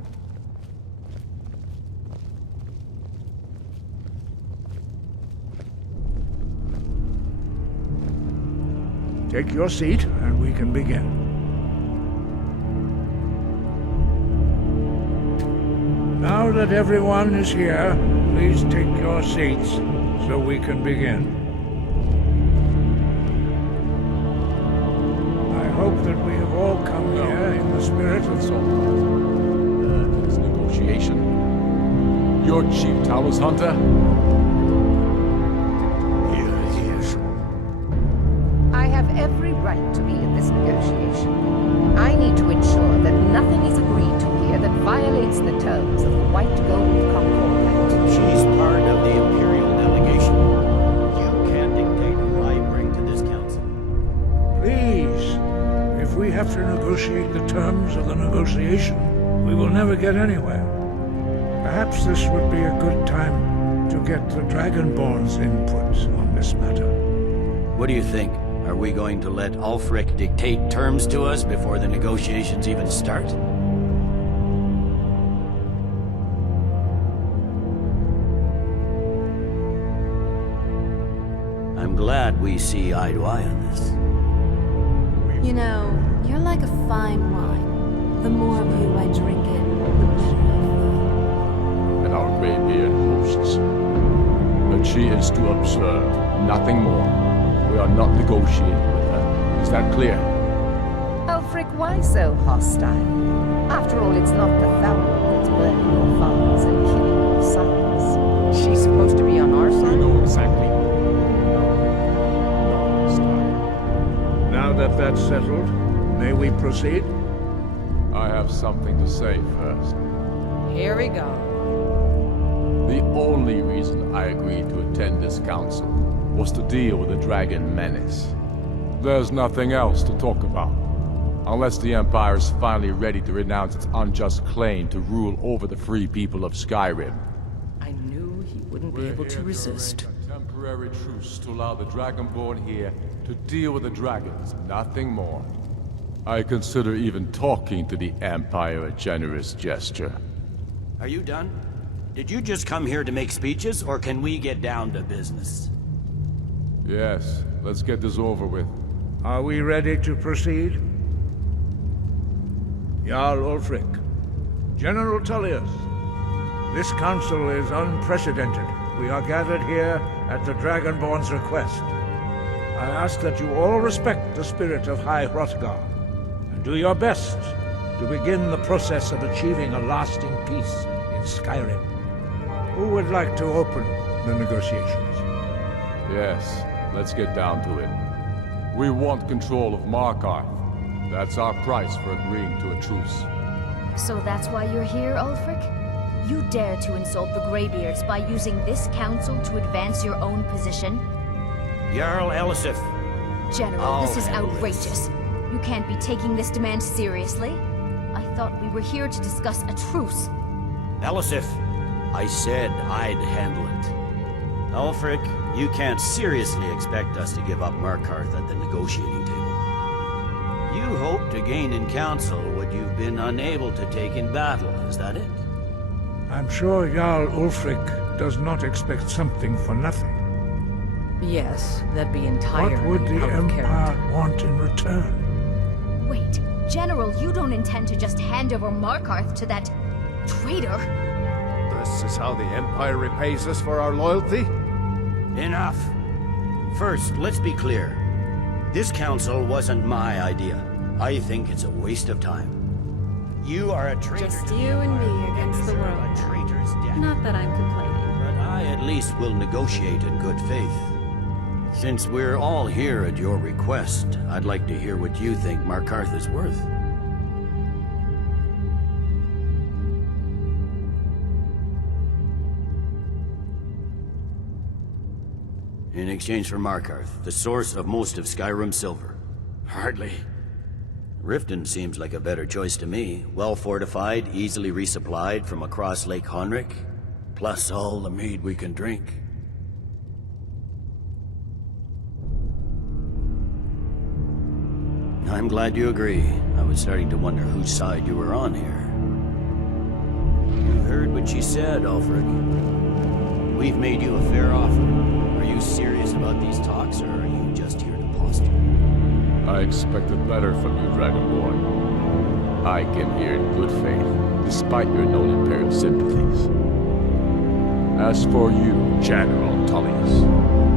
Take your seat, and we can begin. Now that everyone is here, please take your seats, so we can begin. I hope that we have all come here in the spirit of This negotiation. Your chief Talos Hunter? I have every right to be in this negotiation. I need to ensure that nothing is agreed to here that violates the terms of the White Gold Concordat. She's part of the Imperial delegation. You can't dictate who I bring to this council. Please, if we have to negotiate the terms of the negotiation, we will never get anywhere. Perhaps this would be a good time to get the Dragonborn's input on this matter. What do you think? Are we going to let Ulfric dictate terms to us before the negotiations even start? I'm glad we see eye to eye on this. You know, you're like a fine wine. The more of you I drink it, the better I feel. And our graybeard hosts. But she is to observe, nothing more. We are not negotiating with her. Is that clear? Ulfric, why so hostile? After all, it's not the Thalmor that's burning your farms and killing your sons. She's supposed to be on our side. I know exactly. Now that that's settled, may we proceed? I have something to say first. Here we go. The only reason I agreed to attend this council was to deal with the dragon menace. There's nothing else to talk about. Unless the Empire is finally ready to renounce its unjust claim to rule over the free people of Skyrim. I wouldn't be able to resist. A temporary truce to allow the Dragonborn here to deal with the dragons, nothing more. I consider even talking to the Empire a generous gesture. Are you done? Did you just come here to make speeches, or can we get down to business? Yes, let's get this over with. Are we ready to proceed? Jarl Ulfric, General Tullius, this council is unprecedented. We are gathered here at the Dragonborn's request. I ask that you all respect the spirit of High Hrothgar, and do your best to begin the process of achieving a lasting peace in Skyrim. Who would like to open the negotiations? Yes, let's get down to it. We want control of Markarth. That's our price for agreeing to a truce. So that's why you're here, Ulfric? You dare to insult the Greybeards by using this council to advance your own position? Jarl Elisif. General, this is outrageous. You can't be taking this demand seriously. I thought we were here to discuss a truce. Elisif, I said I'd handle it. Ulfric, you can't seriously expect us to give up Markarth at the negotiating table. You hope to gain in council what you've been unable to take in battle, is that it? I'm sure Jarl Ulfric does not expect something for nothing. Yes, that'd be entirely What would the out of Empire character. want in return? Wait, General, you don't intend to just hand over Markarth to that traitor? This is how the Empire repays us for our loyalty? Enough. First, let's be clear. This council wasn't my idea. I think it's a waste of time. You are a traitor. Just to you the and Empire me against the deserve world a now. traitor's death. Not that I'm complaining. But I at least will negotiate in good faith. Since we're all here at your request, I'd like to hear what you think Markarth is worth. In exchange for Markarth, the source of most of Skyrim's silver. Hardly. Riften seems like a better choice to me. Well fortified, easily resupplied from across Lake Honric, plus all the mead we can drink. I'm glad you agree. I was starting to wonder whose side you were on here. You heard what she said, Ulfric. We've made you a fair offer. Are you serious about these talks, or are you just here to posture? I expected better from you, Dragonborn. I came here in good faith, despite your known Imperial sympathies. As for you, General Tullius,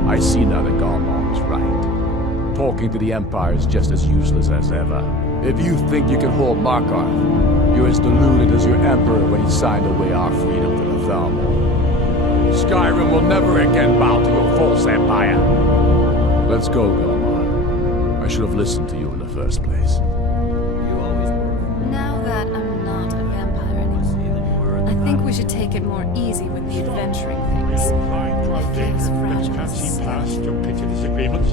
I see now that Garmon was right. Talking to the Empire is just as useless as ever. If you think you can hold Markarth, you're as deluded as your Emperor when he signed away our freedom to the Thalmor. Skyrim will never again bow to your false empire. Let's go, Garmon. I should have listened to you in the first place. You always were. Now that I'm not a vampire anymore, I think we should take it more easy with the adventuring things. Inclined to update that can't see past your petty disagreements.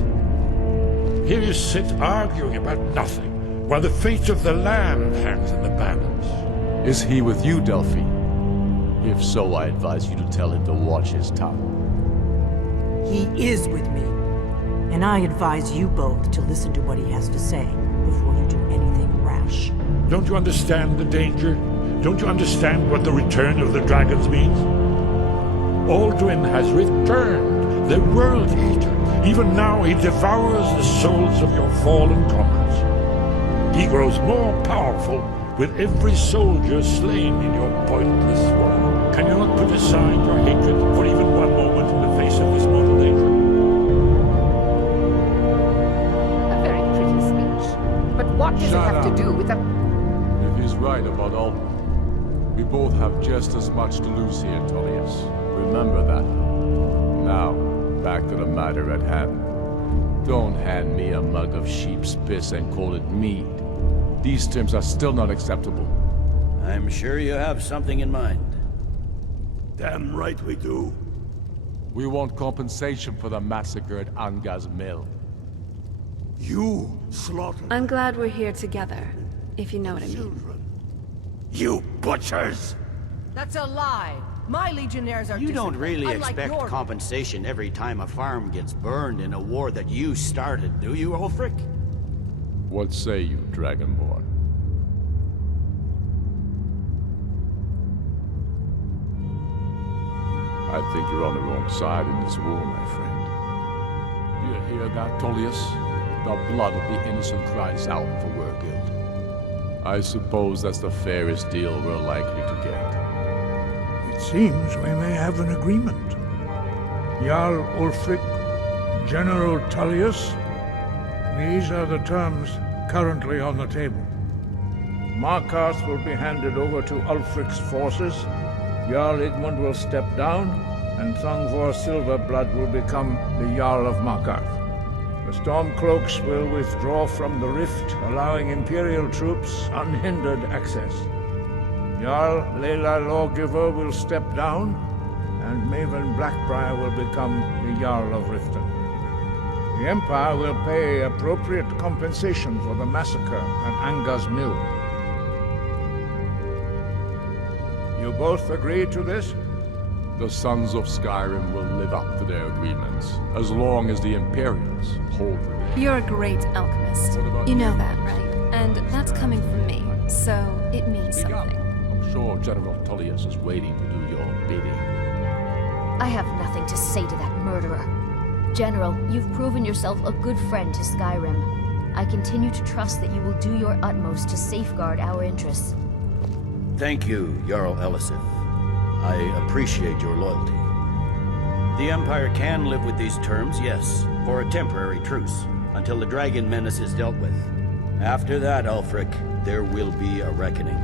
Here you sit arguing about nothing, while the fate of the land hangs in the balance. Is he with you, Delphi? If so, I advise you to tell him to watch his tongue. He is with me. And I advise you both to listen to what he has to say before you do anything rash. Don't you understand the danger? Don't you understand what the return of the dragons means? Alduin has returned, the World Eater. Even now he devours the souls of your fallen comrades. He grows more powerful with every soldier slain in your pointless war. Can you not put aside your hatred for even one moment in the face of this mortal danger? A very pretty speech. But what does it have to do with the... If he's right about Alduin, we both have just as much to lose here, Tullius. Remember that. Now, back to the matter at hand. Don't hand me a mug of sheep's piss and call it mead. These terms are still not acceptable. I'm sure you have something in mind. Damn right we do. We want compensation for the massacre at Anga's mill. You slaughtered I'm glad we're here together, if you know what I mean. you butchers! That's a lie. My legionnaires are You don't really unlike expect your... compensation every time a farm gets burned in a war that you started, do you, Ulfric? What say you, Dragonborn? I think you're on the wrong side in this war, my friend. You hear that, Tullius? The blood of the innocent cries out for Wergild. I suppose that's the fairest deal we're likely to get. It seems we may have an agreement. Jarl Ulfric, General Tullius, these are the terms currently on the table. Markarth will be handed over to Ulfric's forces, Jarl Igmund will step down, and Thongvor Silverblood will become the Jarl of Markarth. The Stormcloaks will withdraw from the rift, allowing Imperial troops unhindered access. Jarl Layla Lawgiver will step down, and Maven Blackbriar will become the Jarl of Riften. The Empire will pay appropriate compensation for the massacre at Angar's Mill. You both agree to this? The Sons of Skyrim will live up to their agreements, as long as the Imperials hold them. You're a great alchemist. You know that, right? And that's coming from me, so it means something. I'm sure General Tullius is waiting to do your bidding. I have nothing to say to that murderer. General, you've proven yourself a good friend to Skyrim. I continue to trust that you will do your utmost to safeguard our interests. Thank you, Jarl Elisif. I appreciate your loyalty. The Empire can live with these terms, yes, for a temporary truce, until the dragon menace is dealt with. After that, Ulfric, there will be a reckoning.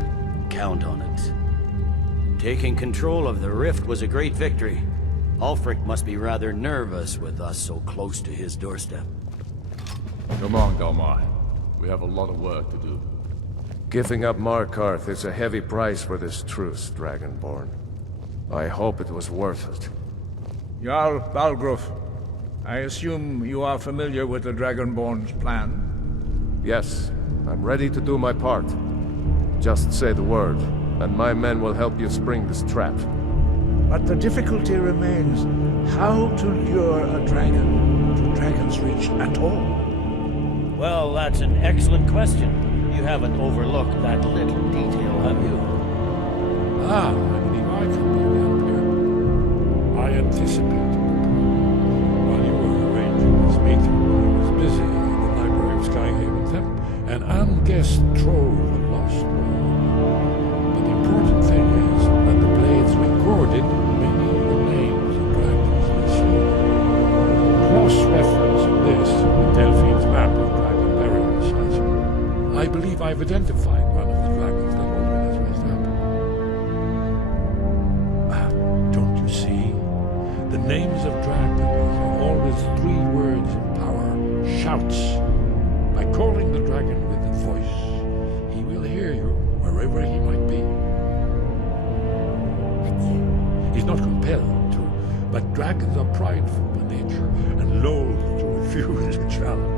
Count on it. Taking control of the Rift was a great victory. Ulfric must be rather nervous with us so close to his doorstep. Come on, Dalmar. We have a lot of work to do. Giving up Markarth is a heavy price for this truce, Dragonborn. I hope it was worth it. Jarl Balgruf, I assume you are familiar with the Dragonborn's plan? Yes, I'm ready to do my part. Just say the word, and my men will help you spring this trap. But the difficulty remains how to lure a dragon to Dragon's Reach at all. Well, that's an excellent question. You haven't overlooked that little detail, have you? I believe I can be help here. I anticipated the problem. While you were arranging this meeting, I was busy in the library of Skyhaven Temp, an unguessed trove of lost world. But the important thing is that the blades recorded many of the names of dragons we slew. Cross-referencing this with Delphine's map of dragon burial sites, I believe I've identified one of the dragons that Odin has raised up. Don't you see? The names of dragons are always 3 words in power. Shouts. By calling the dragon with a voice, he will hear you wherever he might be. He's not compelled to, but dragons are prideful by nature and loath to refuse a challenge.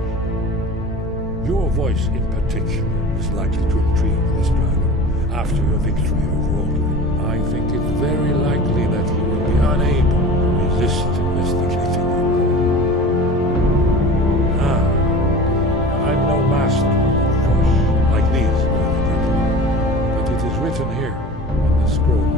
Your voice in particular is likely to intrigue this dragon after your victory over Odin. I think it's very likely that he will be unable to resist investigating your call. I'm no master, of course, like these, but it is written here on the scroll.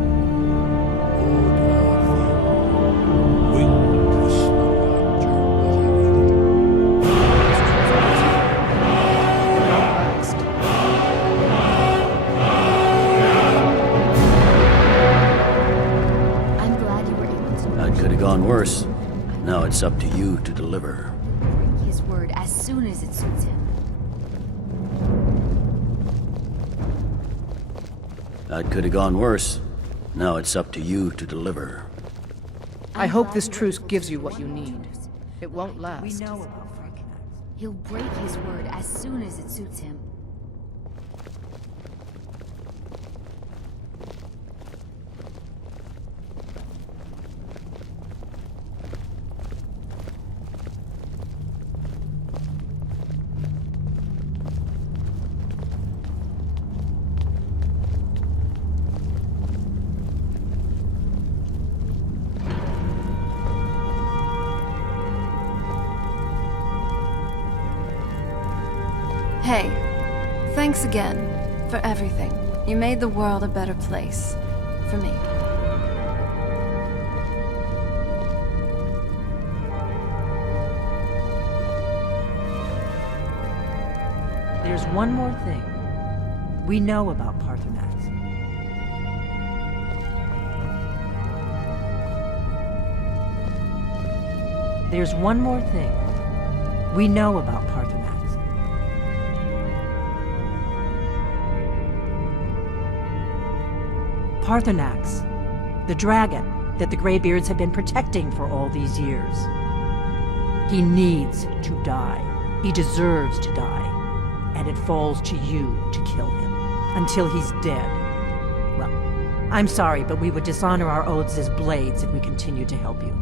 Gone worse. Now it's up to you to deliver. Break his word as soon as it suits him. That could have gone worse. Now it's up to you to deliver. I hope this truce gives you what you need. It won't last. We know about Frank. He'll break his word as soon as it suits him. Hey, thanks again for everything. You made the world a better place. For me. There's one more thing. We know about Parthenax. There's one more thing. We know about Parthenax. Parthenax, the dragon that the Greybeards have been protecting for all these years. He needs to die. He deserves to die. And it falls to you to kill him. Until he's dead. Well, I'm sorry, but we would dishonor our oaths as blades if we continue to help you.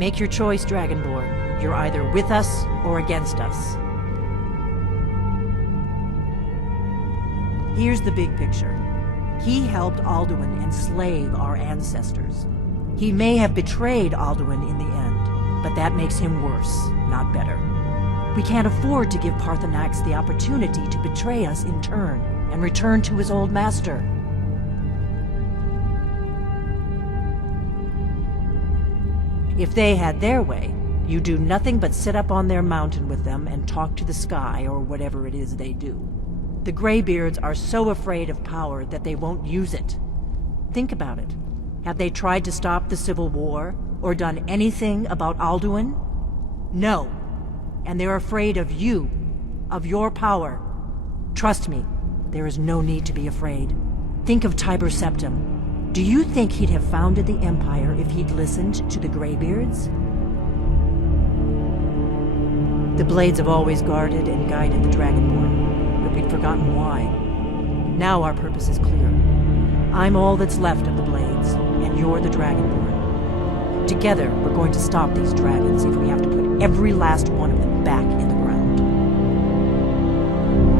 Make your choice, Dragonborn. You're either with us or against us. Here's the big picture. He helped Alduin enslave our ancestors. He may have betrayed Alduin in the end, but that makes him worse, not better. We can't afford to give Parthenax the opportunity to betray us in turn and return to his old master. If they had their way, you do nothing but sit up on their mountain with them and talk to the sky or whatever it is they do. The Greybeards are so afraid of power that they won't use it. Think about it. Have they tried to stop the Civil War or done anything about Alduin? No. And they're afraid of you, of your power. Trust me, there is no need to be afraid. Think of Tiber Septim. Do you think he'd have founded the Empire if he'd listened to the Greybeards? The Blades have always guarded and guided the Dragonborn, but we'd forgotten why. Now our purpose is clear. I'm all that's left of the Blades, and you're the Dragonborn. Together, we're going to stop these dragons if we have to put every last one of them back in the ground.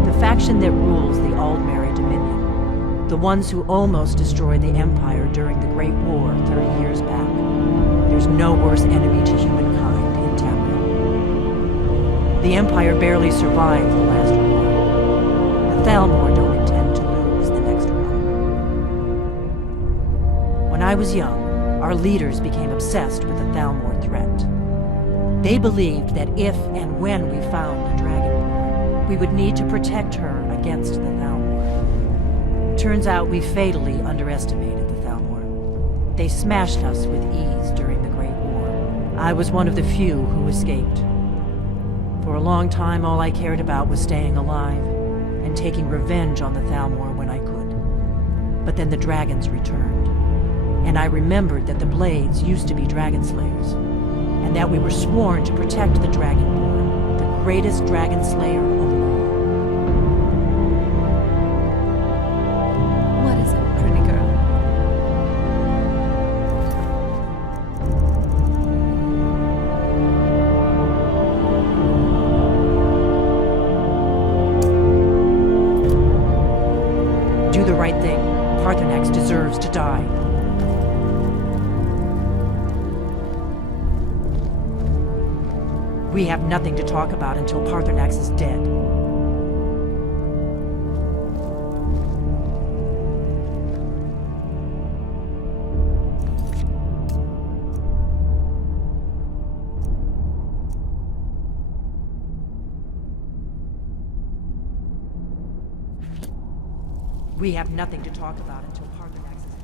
The faction that rules the Aldmeri Dominion, the ones who almost destroyed the Empire during the Great War 30 years back. There's no worse enemy to humankind in Tamriel. The Empire barely survived the last war. The Thalmor don't intend to lose the next one. When I was young, our leaders became obsessed with the Thalmor threat. They believed that if and when we found the Dragonborn, we would need to protect her against the Thalmor. Turns out we fatally underestimated the Thalmor. They smashed us with ease during the Great War. I was one of the few who escaped. For a long time, all I cared about was staying alive and taking revenge on the Thalmor when I could. But then the dragons returned, and I remembered that the Blades used to be dragon slayers, and that we were sworn to protect the Dragonborn, the greatest dragon slayer of all. Parthenax deserves to die. We have nothing to talk about until Parthenax is dead. We have nothing to talk about until Parthenax is dead.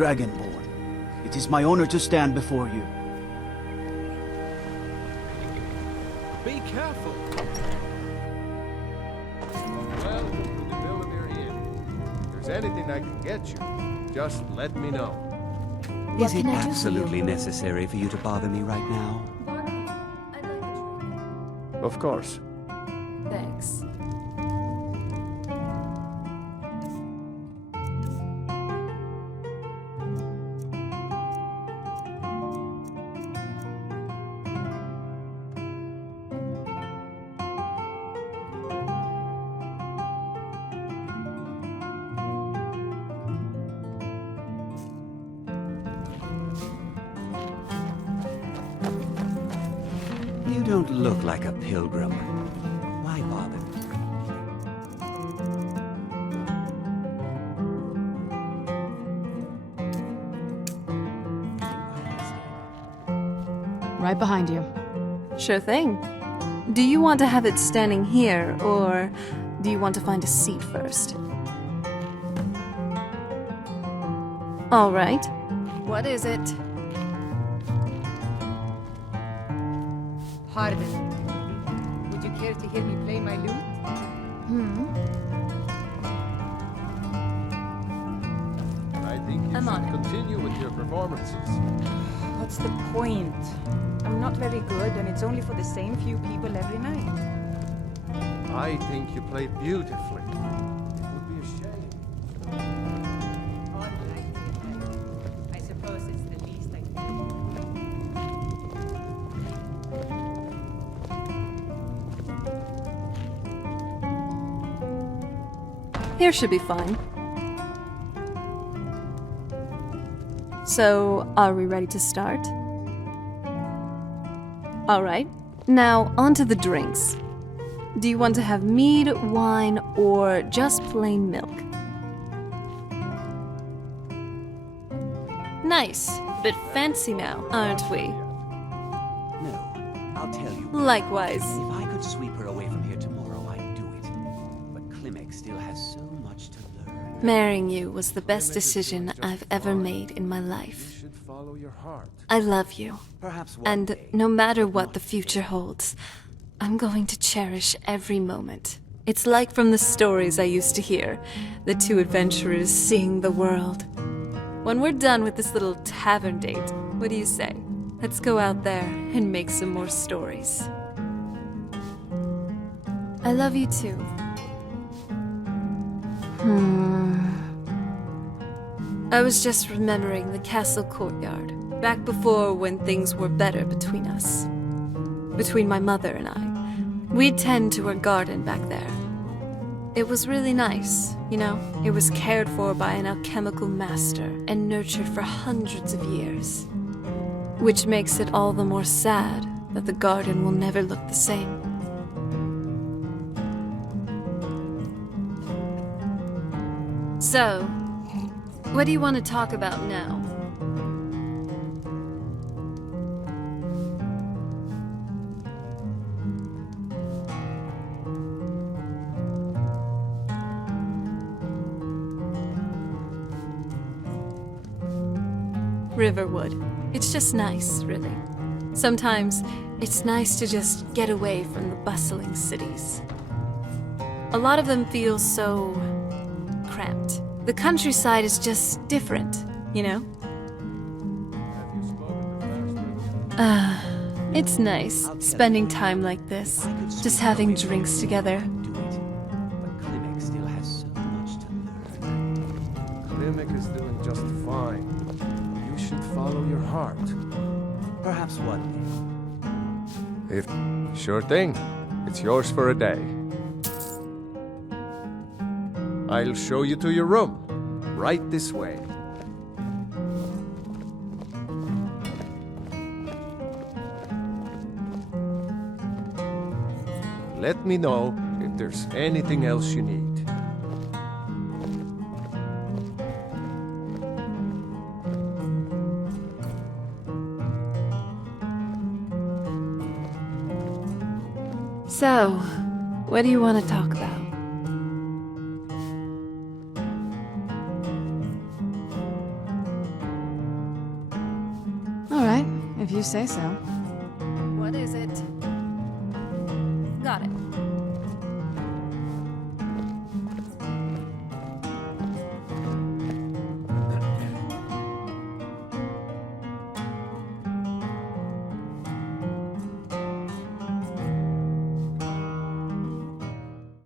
Dragonborn. It is my honor to stand before you. Be careful. Welcome to the Millenary Inn. If there's anything I can get you, just let me know. Is it absolutely necessary for you to bother me right now? Of course. Thanks. You don't look like a pilgrim. Why bother? Right behind you. Sure thing. Do you want to have it standing here, or do you want to find a seat first? All right. What is it? Pardon. Would you care to hear me play my lute? I think you should continue with your performances. What's the point? I'm not very good, and it's only for the same few people every night. I think you play beautifully. It would be a shame. All right. I suppose it's the least I can do. Here should be fine. So, are we ready to start? Alright, now on to the drinks. Do you want to have mead, wine, or just plain milk? Nice, a bit fancy now, aren't we? No, I'll tell you. Likewise. If I could sweep her away from here tomorrow, I'd do it. But Klimek still has so much to learn. Marrying you was the best decision I've ever made in my life. You should follow your heart. I love you. Perhaps one And day. no matter what the future holds, I'm going to cherish every moment. It's like from the stories I used to hear, the two adventurers seeing the world. When we're done with this little tavern date, what do you say? Let's go out there and make some more stories. I love you too. I was just remembering the castle courtyard, back before when things were better between us. Between my mother and I. We'd tend to her garden back there. It was really nice, you know? It was cared for by an alchemical master and nurtured for hundreds of years. Which makes it all the more sad that the garden will never look the same. So, what do you want to talk about now? Riverwood. It's just nice, really. Sometimes it's nice to just get away from the bustling cities. A lot of them feel so cramped. The countryside is just different, you know? It's nice spending time like this, just having drinks together. But Klimek still has so much to learn. Klimek is doing just fine. You should follow your heart. Perhaps one day. Sure thing. It's yours for a day. I'll show you to your room. Right this way. Let me know if there's anything else you need. So, what do you want to talk about? If you say so.